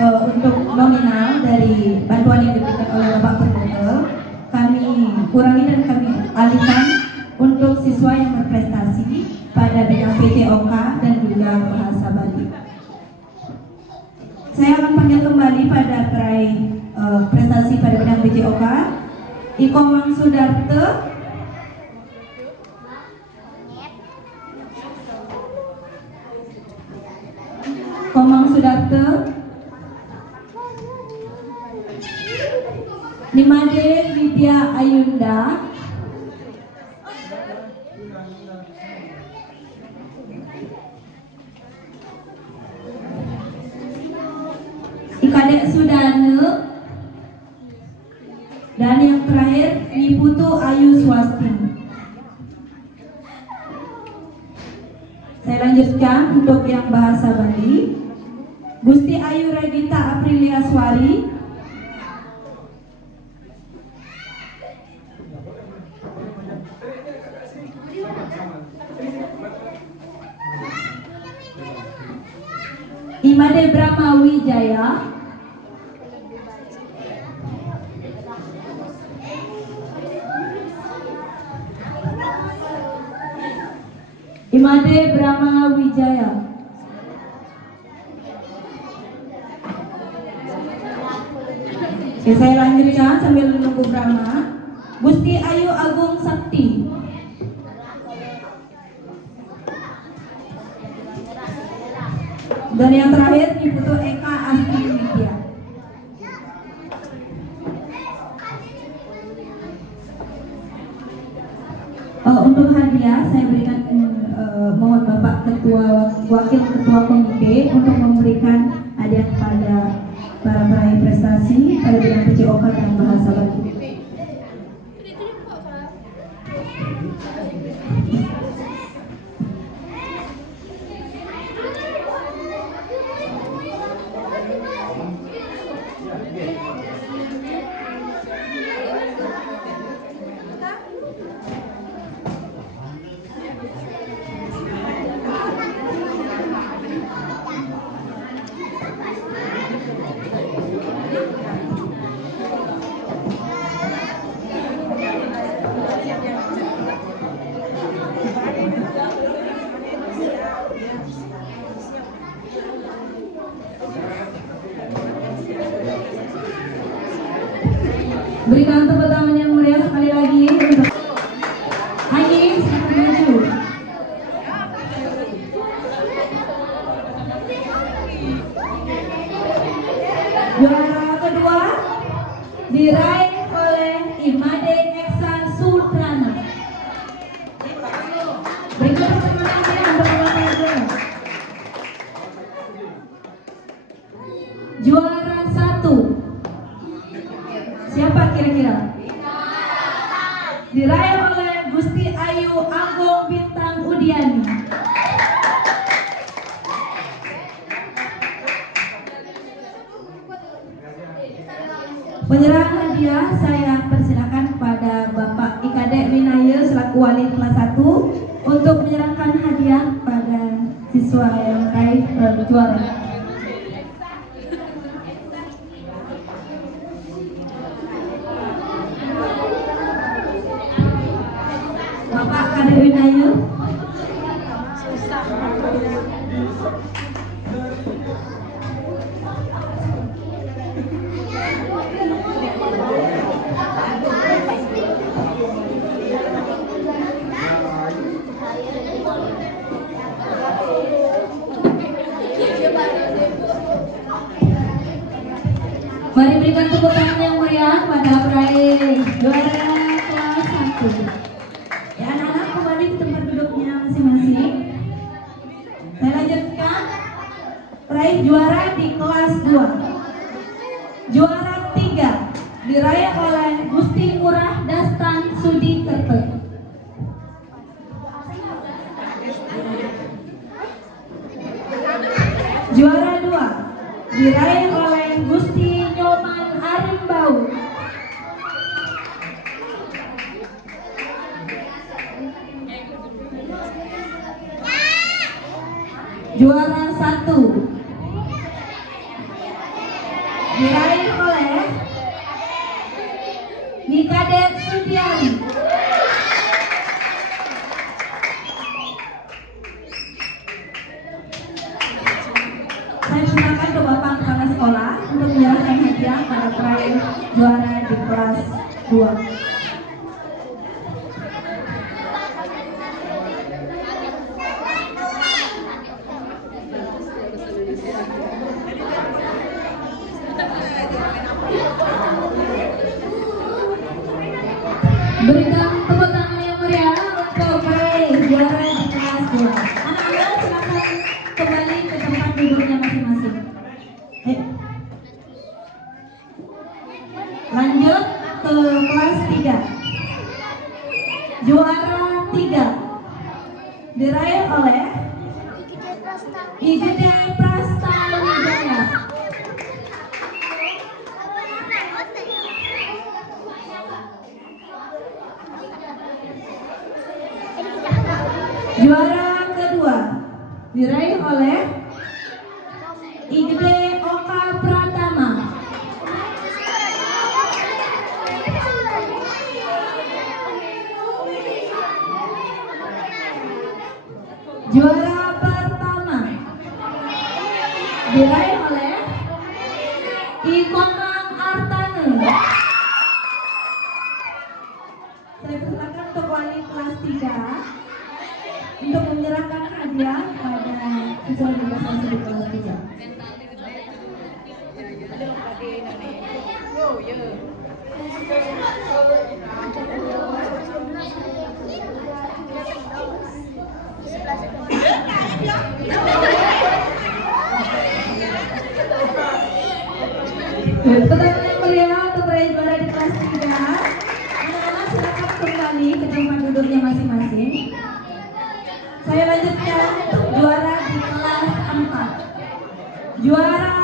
untuk nominal dari bantuan yang diberikan oleh Bapak Pertengel kami kurangi dan kami alihkan untuk siswa yang berprestasi pada bidang PTOK dan juga bahasa Bali. Saya akan panggil kembali pada peraih prestasi pada bidang PTOK, Ikomang Sudarte, Komang Sudarte, Nimade Vidya Ayunda, Ikadek Sudane, dan yang terakhir Niputu Ayu Swasti. Saya lanjutkan untuk yang bahasa Bali, Gusti Ayu Regita Aprilia Swari, Imade Brahma Wijaya, Imade Brahma Wijaya. Oke, saya lanjutkan sambil menunggu Brahma. Gusti Ayu Agung Sakti, dan yang terakhir Ibu Eka Astri Widya. Untuk hadiah saya berikan mohon Bapak Wakil Ketua Komite untuk memberikan hadiah kepada para peraih prestasi pada bidang PCOK dan bahasa Bali. Berikan tepuk tangan yang meriah sekali lagi untuk Haji silakan maju. Juara kedua diraih oleh Imade Eksa Sultrana. Berikan tepuk tangan yang meriah untuk Bapak. Juara satu. Siapa kira-kira? Diraih oleh Gusti Ayu Agung Bintang Udiani. Penyerahan hadiah saya persilakan kepada Bapak Ikadek Minaya selaku wali kelas 1 untuk menyerahkan hadiah pada siswa yang meraih juara. Bapak Kadek Winaya. Mari berikan tepuk tangan yang meriah pada peraih juara kelas 1. Ya, anak-anak kembali ke tempat duduknya masing-masing. Saya lanjutkan peraih juara di kelas 2. Juara 3 diraih oleh Gusti Murah Dastan Sudi Kertek. Juara 2 diraih oleh Gusti Nyoman Arimbau. Juara 1 diraih oleh Nikadet Sudiani. Saya silakan ke Bapak Kepala Sekolah untuk menyerahkan hadiah pada peraih juara di kelas 2. Berikan tepuk tangan yang meriah untuk peraih juara di kelas 2. Anak-anak silakan kembali ke tempat duduknya masing-masing. Lanjut ke kelas 3. Juara 3 diraih oleh IGD Prastawijaya. Juara kedua diraih oleh IGD Oka Pratama. Juara pertama diraih oleh Ikomang Artane. Saya persilakan untuk wali kelas 3 untuk menyerahkan hadiah pada siswa berprestasi di kelas 3. Pertanyaan yang meriah untuk peraih juara di kelas 3. Anak-anak silakan kembali ke tempat duduknya masing-masing. Saya lanjutkan juara di kelas 4. Juara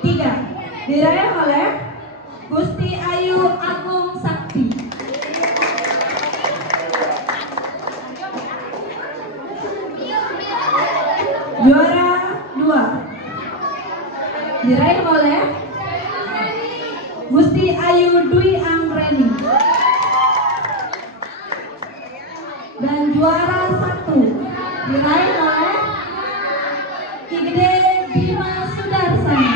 3 diraih oleh Gusti Ayu Agung Sakti. Juara 2 diraih oleh Gusti Ayu Dwi Anggreni. Dan juara 1 diraih oleh IGD Bima Sudarsana.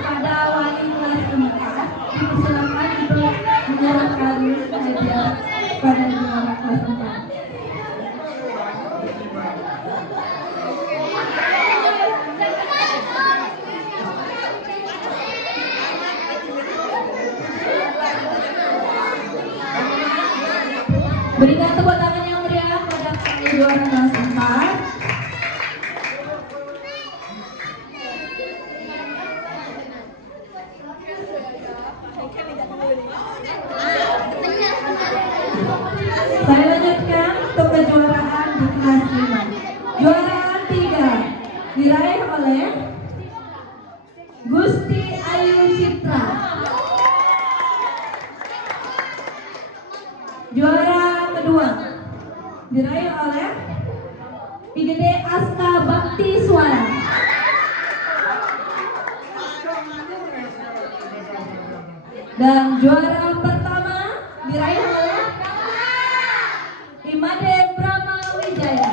Pada wali kelas 4 dipersilakan untuk menyerahkan hadiah pada juara kelas 4. Berikan tepuk tangan yang meriah pada juara kelas 4. Saya lanjutkan untuk kejuaraan di kelas 5. Juara 3 diraih oleh Gusti Ayu Citra. Juara kedua diraih oleh IGD Aska Bakti Suara. Dan juara pertama diraih oleh Imade Brahma Wijaya.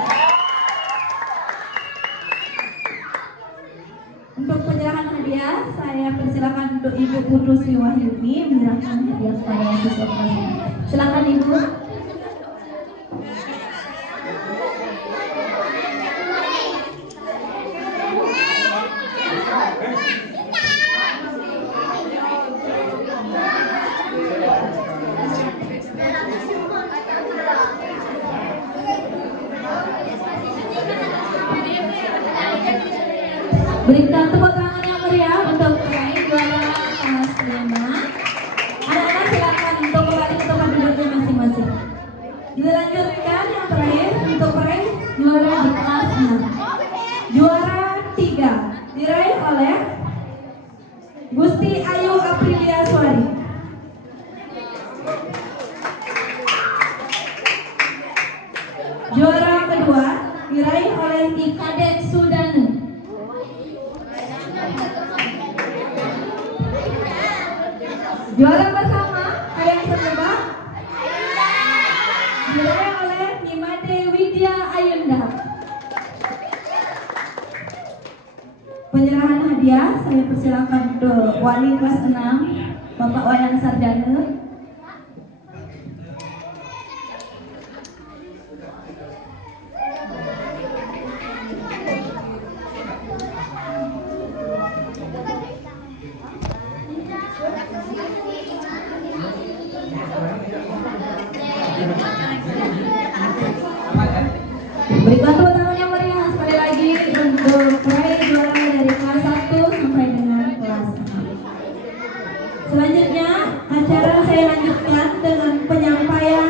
Untuk penyerahan hadiah, saya persilakan untuk Ibu Putu Sri Wahyuni menyerahkan hadiah kepada siswa kelas 5. Silakan Ibu. Berikan tepuk tangan yang meriah untuk peraih juara kelas 5. Anak-anak silakan untuk kembali ke tempat duduknya masing-masing. Dilanjutkan yang terakhir untuk peraih juara di kelas 6. Juara 3 diraih oleh Gusti Ayu Aprilia Swari. Juara kedua diraih oleh oleh Ikadek Sudanu. Juara pertama, ada yang bisa tebak? Diraih oleh Nimade Widya Ayunda. Penyerahan hadiah saya persilakan ke wali kelas 6, Bapak Wayan Sarjana. Berikan tepuk tangan yang meriah sekali lagi untuk peraih juara dari kelas 1 sampai dengan kelas 6. Selanjutnya acara saya lanjutkan dengan penyampaian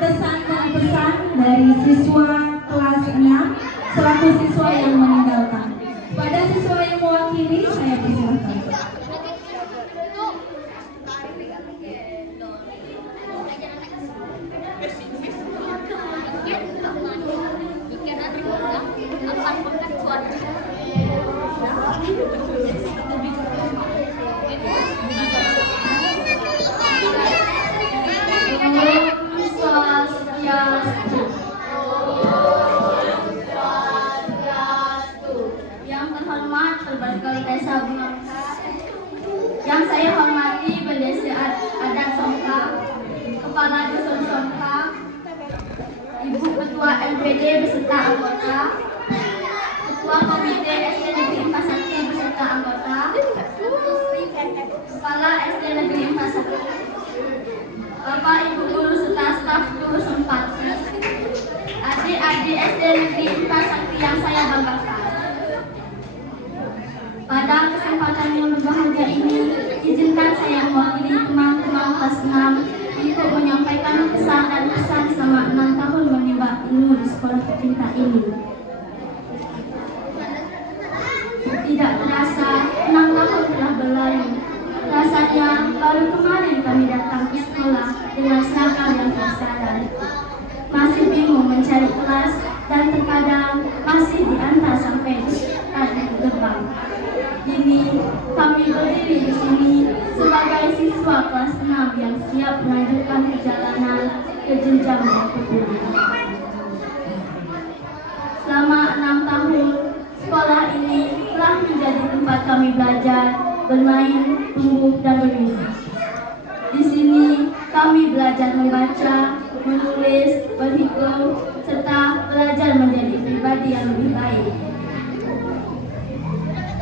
pesan dan pesan dari siswa kelas 6 selaku siswa yang meninggalkan. Pada siswa yang mewakili saya persilahkan. Yang terhormat Perbekal Desa Bungangka, yang saya hormati Pendesa Adat Songka, Kepala Dusun Songka, Ibu Ketua LPD beserta anggota, Ketua Komite SD Negeri 4 Sakti beserta anggota, Kepala SD Negeri 4 Sakti, Bapak Ibu Guru serta staf guru Sempati, adik-adik SD Negeri 4 Sakti yang saya banggakan. Pada kesempatan yang berbahagia ini, izinkan saya mewakili teman-teman kelas 6 untuk menyampaikan pesan dan pesan selama 6 tahun menimba ilmu di sekolah tercinta ini. Tidak terasa, 6 tahun telah berlalu. Rasanya baru kemarin kami datang ke sekolah dengan seragam yang tersadar. Masih bingung mencari kelas dan terkadang masih diantar sampai di gerbang. Kini kami berdiri di sini sebagai siswa kelas 6 yang siap melanjutkan perjalanan ke jenjang berikutnya. Selama 6 tahun, sekolah ini telah menjadi tempat kami belajar, bermain, tumbuh, dan bermimpi. Di sini kami belajar membaca, menulis, berhitung, serta belajar menjadi pribadi yang lebih baik.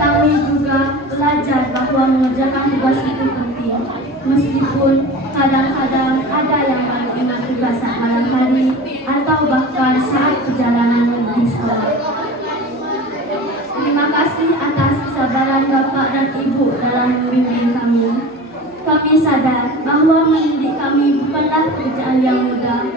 Kami juga belajar bahwa mengerjakan tugas itu penting, meskipun kadang-kadang ada yang baru ingat tugas saat malam hari atau bahkan saat perjalanan di sekolah. Terima kasih atas kesabaran Bapak dan Ibu dalam membimbing kami. Kami sadar bahwa mendidik kami bukanlah pekerjaan yang mudah.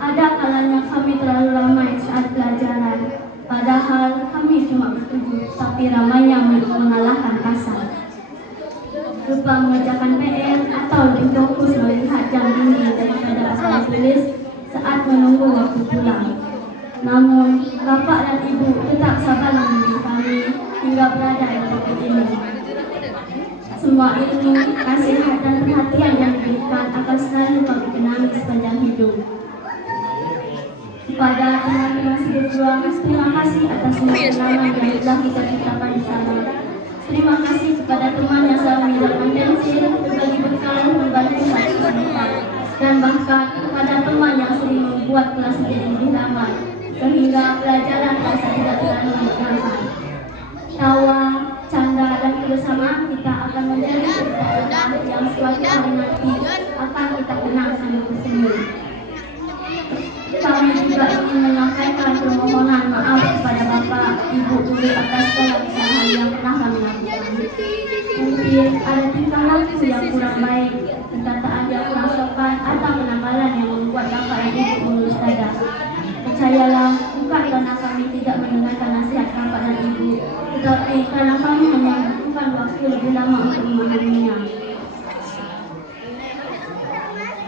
Ada kalanya kami terlalu ramai saat pelajaran. Padahal kami cuma bertujuh, tapi ramainya mengalahkan kasar. Lupa mengerjakan PR atau lebih fokus melihat jam dinding daripada asal tulis saat menunggu waktu pulang. Namun, Bapak dan Ibu tetap sabar membimbing kami hingga berada di titik ini. Semua ilmu, nasihat dan perhatian yang diberikan akan selalu kami kenangi sepanjang hidup. Kepada teman-teman berjuang, terima kasih atas semua kenangan yang telah kita ciptakan di sana. Terima kasih kepada teman yang selalu menyediakan pensil, berbagi bekal, membantu satu sama lain, dan bahkan kepada teman yang sering membuat kelas menjadi lebih ramai, sehingga pelajaran terasa tidak terlalu menegangkan. Tawa, canda, dan kebersamaan kita akan menjadi cerita yang suatu hari nanti akan kita kenang sambil tersenyum. Kami juga ingin menyampaikan permohonan maaf kepada Bapak, Ibu Guru atas segala kesalahan yang pernah kami lakukan. Mungkin ada tingkah laku yang kurang baik, perkataan yang kurang sopan, atau penambalan yang membuat Bapak dan Ibu mengurus dada. Percayalah, bukan karena kami tidak mendengarkan nasihat Bapak dan Ibu, tetapi karena kami hanya membutuhkan waktu lebih lama untuk memahaminya.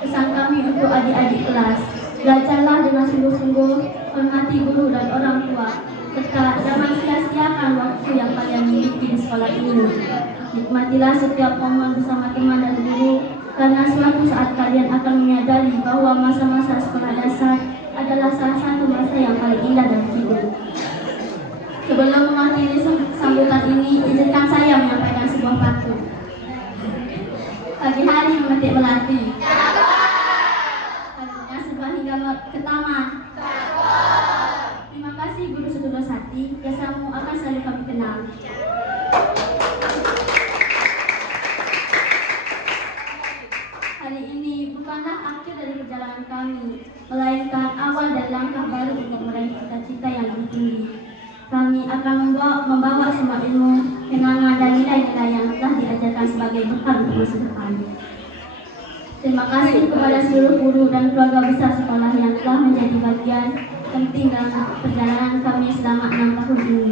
Pesan kami untuk adik-adik kelas, belajarlah dengan secara sungguh-sungguh hormati guru dan orang tua, serta jangan sia-siakan waktu yang kalian miliki di sekolah ini. Nikmatilah setiap momen bersama teman dan guru, karena suatu saat kalian akan menyadari bahwa masa-masa sekolah dasar adalah salah satu masa yang paling indah dalam hidup. Sebelum mengakhiri sambutan ini, izinkan saya menyampaikan sebuah pantun. Pagi hari memetik melati, harinya sebuah hingga ke taman. Terima kasih Guru Sutudosati, jasamu akan selalu kami kenal. Hari ini bukanlah akhir dari perjalanan kami, melainkan awal dari langkah baru untuk meraih cita-cita yang lebih tinggi. Kami akan membawa semua ilmu, kenangan dan nilai-nilai yang telah diajarkan sebagai bekal untuk masa depan. Terima kasih kepada seluruh guru dan keluarga besar sekolah yang telah menjadi bagian penting dalam perjalanan kami selama 6 tahun ini.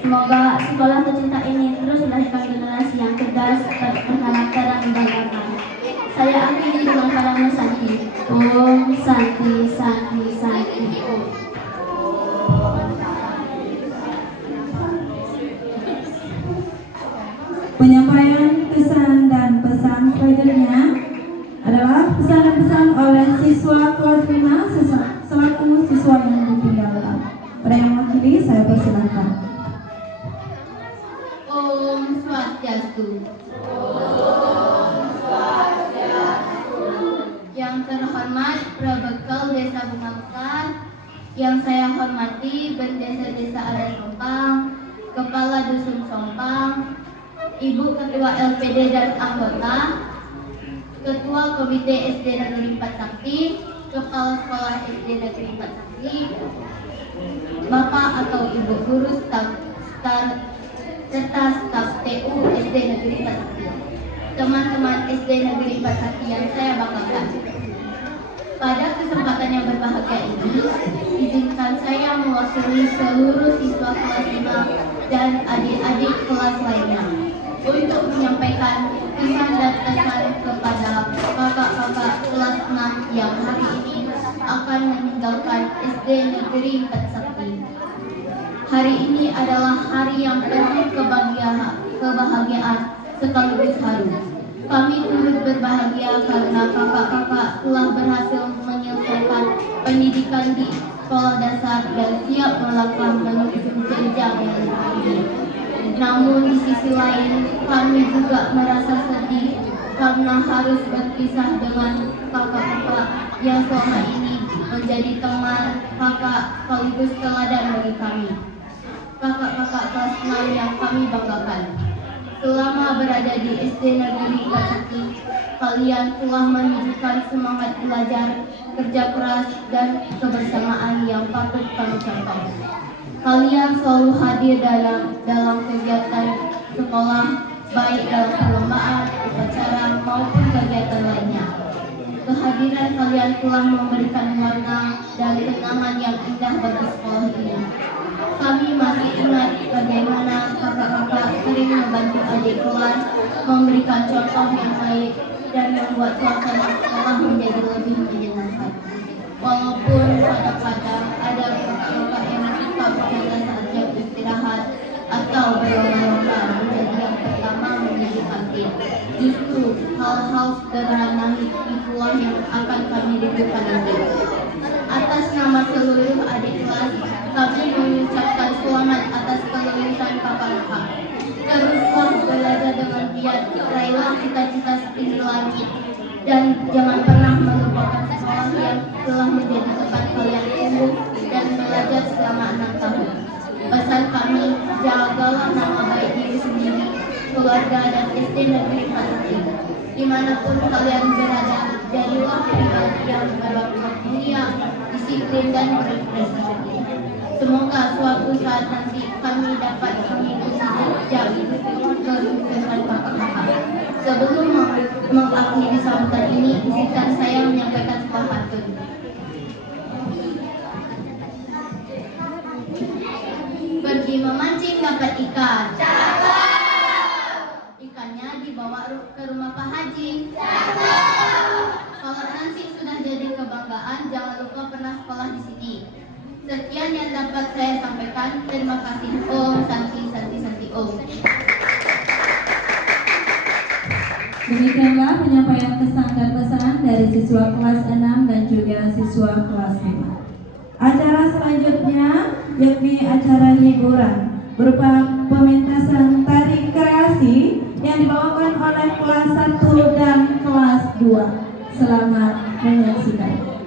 Semoga sekolah tercinta ini terus melahirkan generasi yang cerdas, berkarakter dan membanggakan. Saya akhiri dengan kalamnya Santi. Om Santi, Santi, Santi, Om. Penyampaian kesan dan pesan selanjutnya adalah pesan-pesan oleh siswa kelas 5 selaku siswa yang ditinggalkan. Pada yang mewakili saya persilahkan. Om Swastiastu. Yang terhormat Prabekal Desa Bunga Mekar, yang saya hormati Bendesa-Desa Adat Sompang, Kepala Dusun Sompang, Ibu Ketua LPD dan anggota, Ketua Komite SD Negeri 4 Sakti, Kepala Sekolah SD Negeri 4 Sakti, Bapak atau Ibu Guru serta staf TU SD Negeri 4 Sakti, teman-teman SD Negeri 4 Sakti yang saya banggakan. Pada kesempatan yang berbahagia ini, izinkan saya mewakili seluruh siswa kelas 5 dan adik-adik kelas lainnya untuk menyampaikan pesan dan pesan kepada kakak-kakak kelas 6 yang hari ini akan meninggalkan SD Negeri 4 Sakti. Hari ini adalah hari yang penuh kebahagiaan sekaligus haru. Kami turut berbahagia karena kakak-kakak telah berhasil menyelesaikan pendidikan di sekolah dasar dan siap melangkah menuju jenjang yang lebih tinggi. Namun di sisi lain, kami juga merasa sedih karena harus berpisah dengan kakak-kakak yang selama ini menjadi teman kakak sekaligus teladan bagi kami. Kakak-kakak kelas 6 yang kami banggakan. Selama berada di SD Negeri 4 Sakti, kalian telah menunjukkan semangat belajar, kerja keras, dan kebersamaan yang patut kami contoh. Kalian selalu hadir dalam kegiatan sekolah, baik dalam perlombaan, upacara, maupun kegiatan lainnya. Kehadiran kalian telah memberikan warna dan kenangan yang indah bagi sekolah ini. Kami masih ingat bagaimana kakak-kakak sering membantu adik kelas, memberikan contoh yang baik, dan membuat suasana sekolah menjadi lebih menyenangkan. Walaupun kadang-kadang ada kakak-kakak yang suka berjaga saat jam istirahat atau berlomba-lomba menjadi yang pertama menjadi kantin. Justru hal-hal sederhana itulah yang akan kami rindukan nanti. Atas nama seluruh adik kelas, kami mengucapkan selamat atas kelulusan kakak-kakak. Teruslah belajar dengan giat, raihlah cita-cita setinggi langit, dan jangan pernah melupakan sekolah yang telah menjadi tempat kalian tumbuh dan belajar selama 6 tahun. Pesan kami, jagalah nama baik diri sendiri, keluarga, dan SD Negeri 4 Sakti. Dimanapun kalian berada, jadilah pribadi yang berwawasan mulia, disiplin, dan berprestasi. Semoga suatu saat nanti kami dapat mengikuti jejak kesuksesan kakak-kakak. Sebelum mengakhiri sambutan ini, izinkan saya menyampaikan sebuah pantun. Pergi memancing dapat ikan. Ikannya dibawa ke rumah Pak Haji. Kalau nanti sudah jadi kebanggaan, jangan lupa pernah sekolah di sini. Sekian yang dapat saya sampaikan. Terima kasih. Om Santi Santi Santi Om. Demikianlah penyampaian kesan dan pesan dari siswa kelas 6 dan juga siswa kelas 5. Acara selanjutnya yakni acara hiburan berupa pementasan tari kreasi yang dibawakan oleh kelas 1 dan kelas 2. Selamat menyaksikan.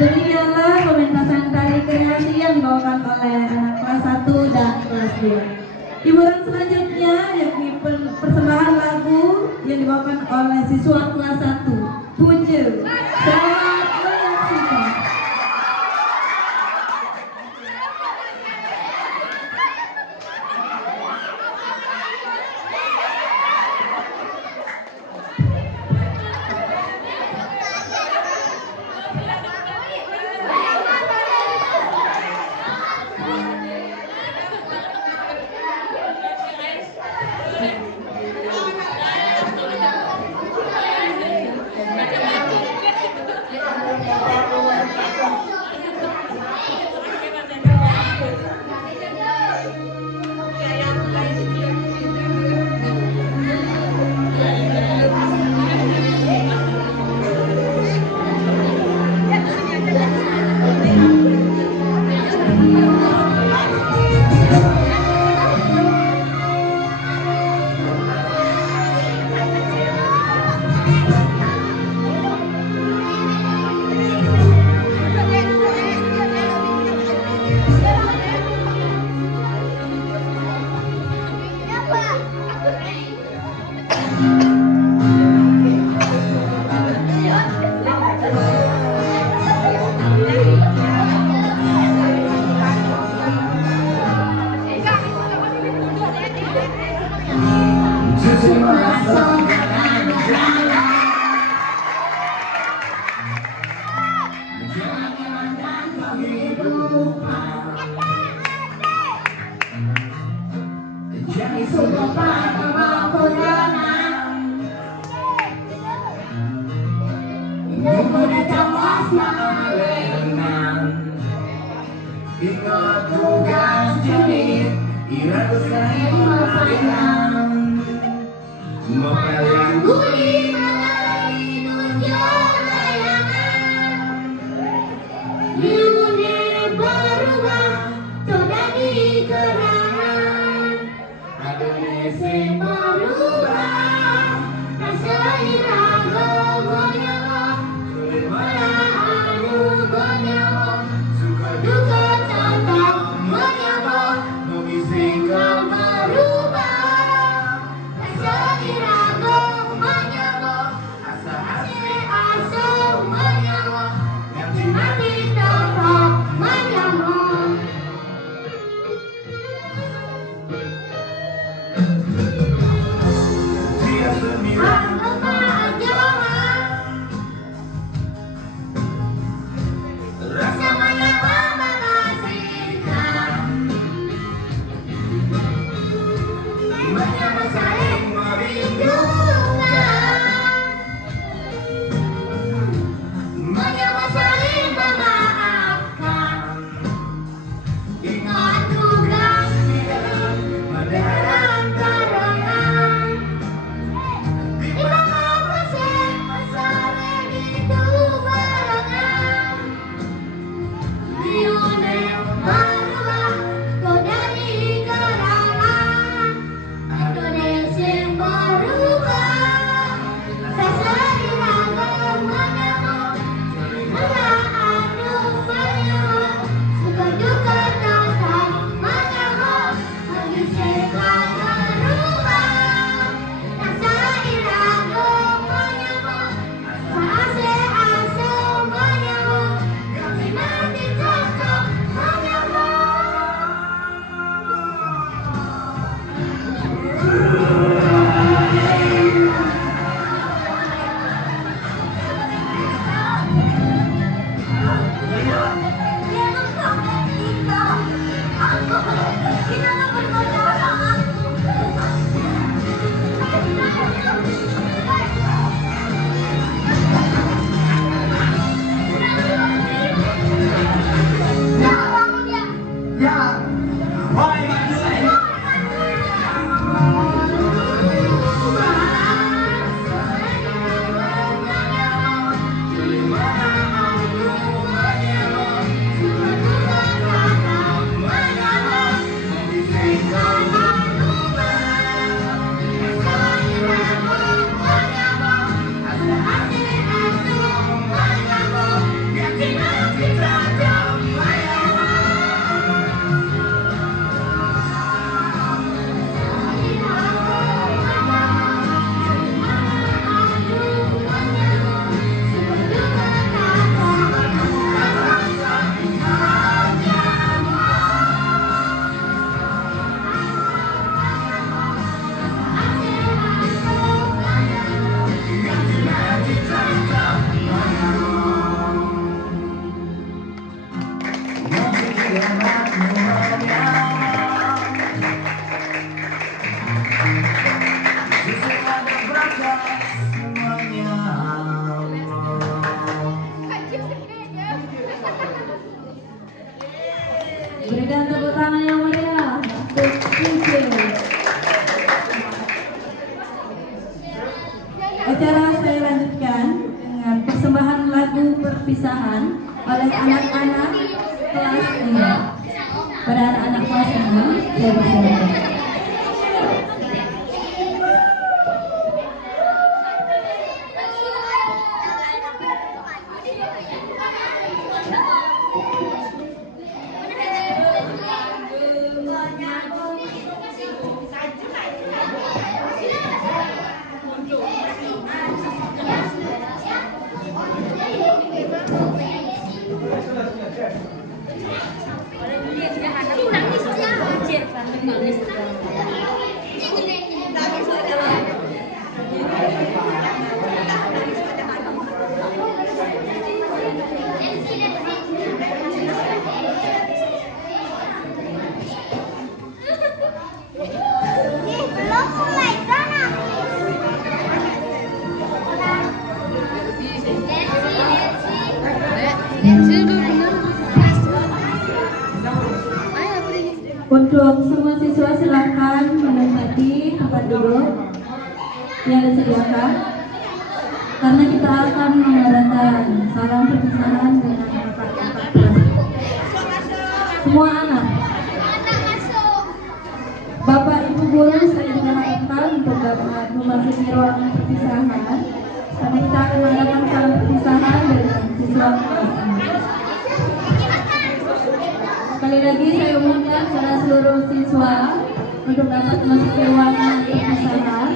Demikianlah pementasan tari kreasi yang dibawakan oleh anak kelas 1 dan kelas 2. Hiburan selanjutnya yakni persembahan lagu yang dibawakan oleh siswa kelas 1, Punje. Selamat menyaksikan. Ingat tugas jenit, iraku sayang mengalihan Mempelai budi melalui tujuan layangan Dunia berubah, terjadi kerangan Indonesia berubah, rasa iraku menyamuk Melayu menyamuk, suka duka tetap menyamuk Mengizinkan berubah, rasa iraku menyamuk Asa-asa menyamuk, yang dimati tetap menyamuk Dia sembilan rasa menyamuk mengasihkan Menyamuk saling merindukan Menyamuk saling memaafkan Ingat tugas kita mendalam karangan Di belakang mesin saling itu barengan Dunia berubah, kau dari kerangan Indonesia berubah, rasa iraku menyamuk Melayu menyamuk, suka duka tetap menyamuk Mengizinkan berubah, rasa iraku menyamuk Asa-asa menyamuk, yang dimati tetap menyamuk Berikan tepuk tangan yang meriah untuk DJ. Acara saya lanjutkan dengan persembahan lagu perpisahan oleh anak-anak kelas 5. Pada anak-anak kelas 5, saya persilakan. Untuk semua siswa silakan menempati tempat duduk yang disediakan, karena kita akan mengadakan salam perpisahan dengan kakak-kakak kelas. Semua anak, Bapak Ibu guru saya diharapkan untuk dapat memasuki ruangan perpisahan, karena kita akan mengadakan salam perpisahan dengan siswa kelas ini. Sekali lagi saya umumkan kepada seluruh siswa untuk dapat memasuki ruangan perpisahan.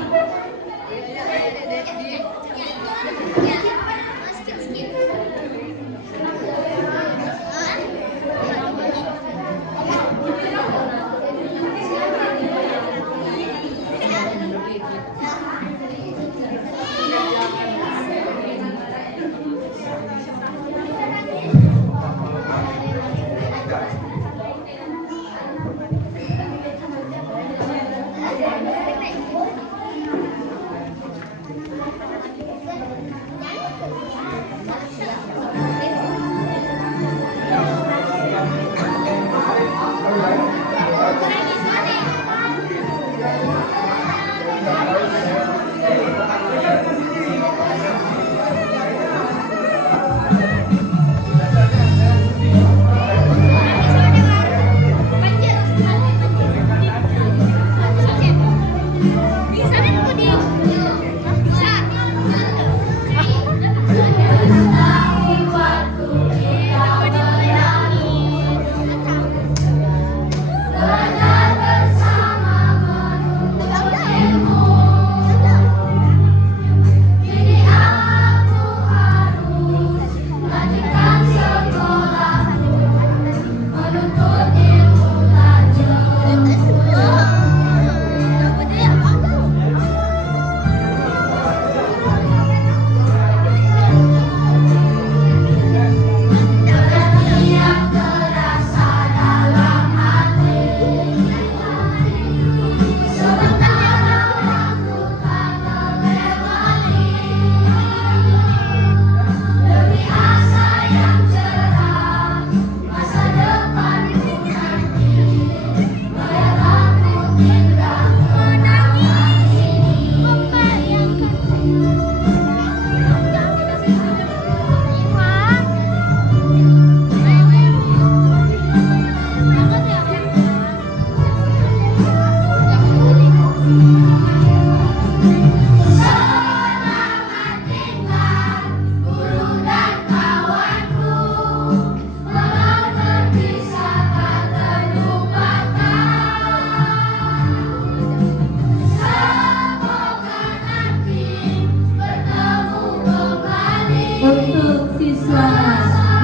Untuk siswa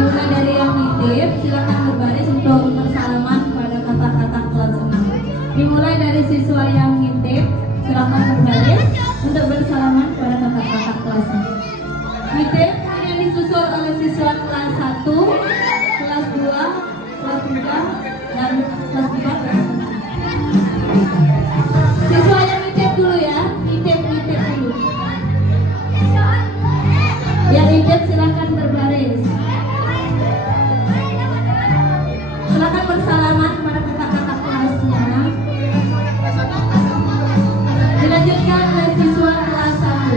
mulai dari yang nitip, silakan berbaris untuk bersalaman kepada kakak-kakak kelas 6. Dimulai dari siswa yang nitip, silakan berbaris untuk bersalaman kepada kakak-kakak kelas 6. Nitip kemudian disusul oleh siswa kelas 1, kelas 2, kelas 3, dan kelas 4, kelas 6. Siswa yang nitip dulu ya, nitip dulu. Yang nitip silakan berbaris. Silakan bersalaman kepada kakak-kakak kelasnya. Dilanjutkan oleh siswa kelas 1.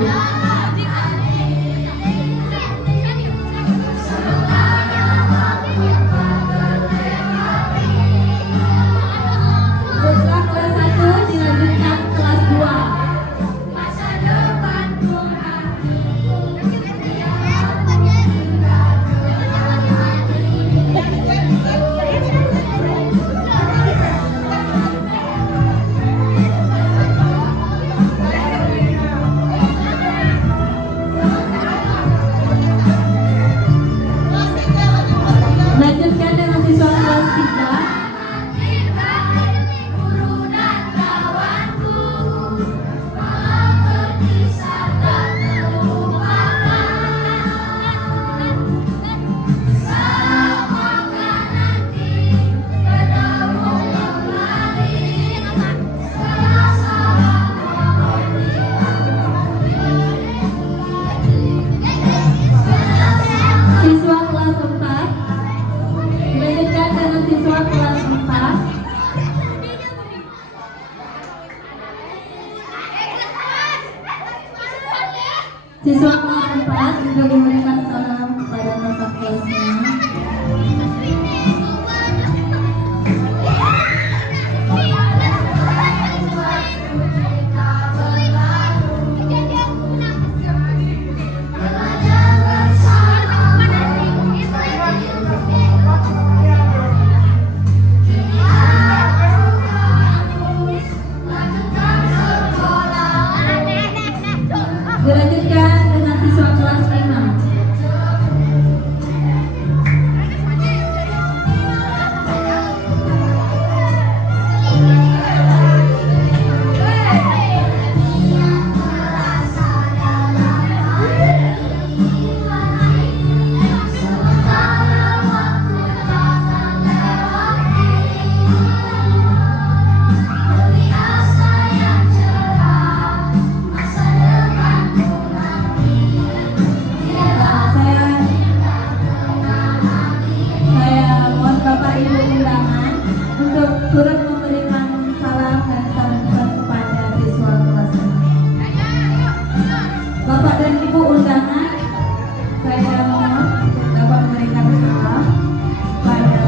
Siswa kelas 4 juga memberikan salam kepada kakak kelasnya. Dilanjutkan dengan siswa kelas 5. Turut memberikan salam dan sambutan kepada siswa kelas 6. Bapak dan Ibu undangan, saya mohon dapat memberikan salam pada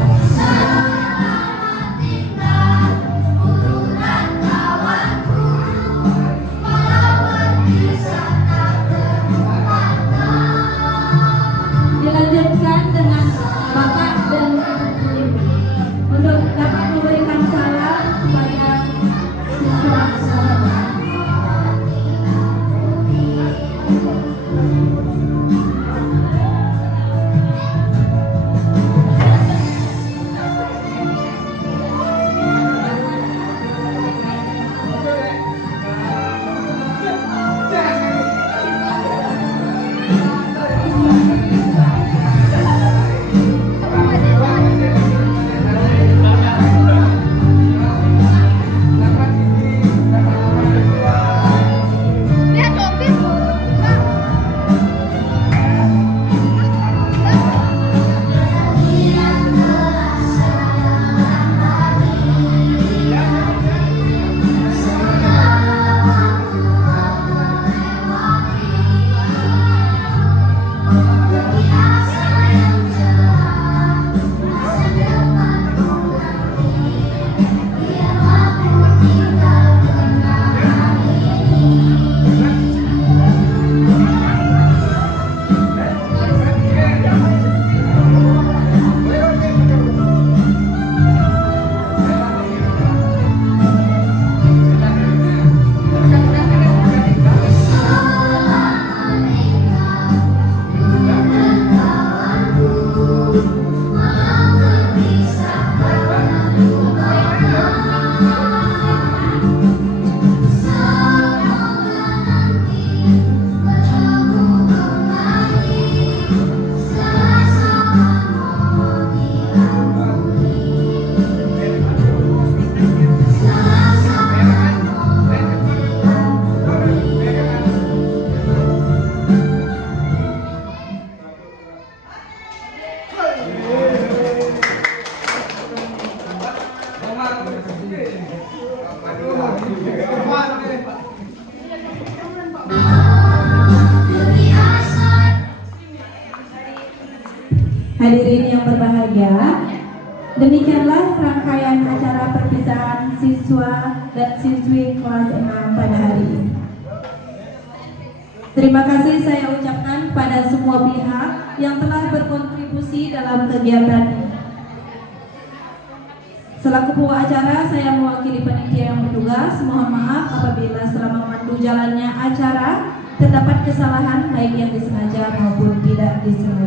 dilanjutkan dengan Bapak dan Ibu untuk dapat memberikan salam kepada siswa kelas 6. Hadirin yang berbahagia, demikianlah rangkaian acara perpisahan siswa dan siswi kelas 6 pada hari ini. Terima kasih saya ucapkan pada semua pihak yang telah berkontribusi dalam kegiatan ini. Selaku pembawa acara, saya mewakili panitia yang bertugas. Mohon maaf apabila selama memandu jalannya acara terdapat kesalahan baik yang disengaja maupun tidak disengaja.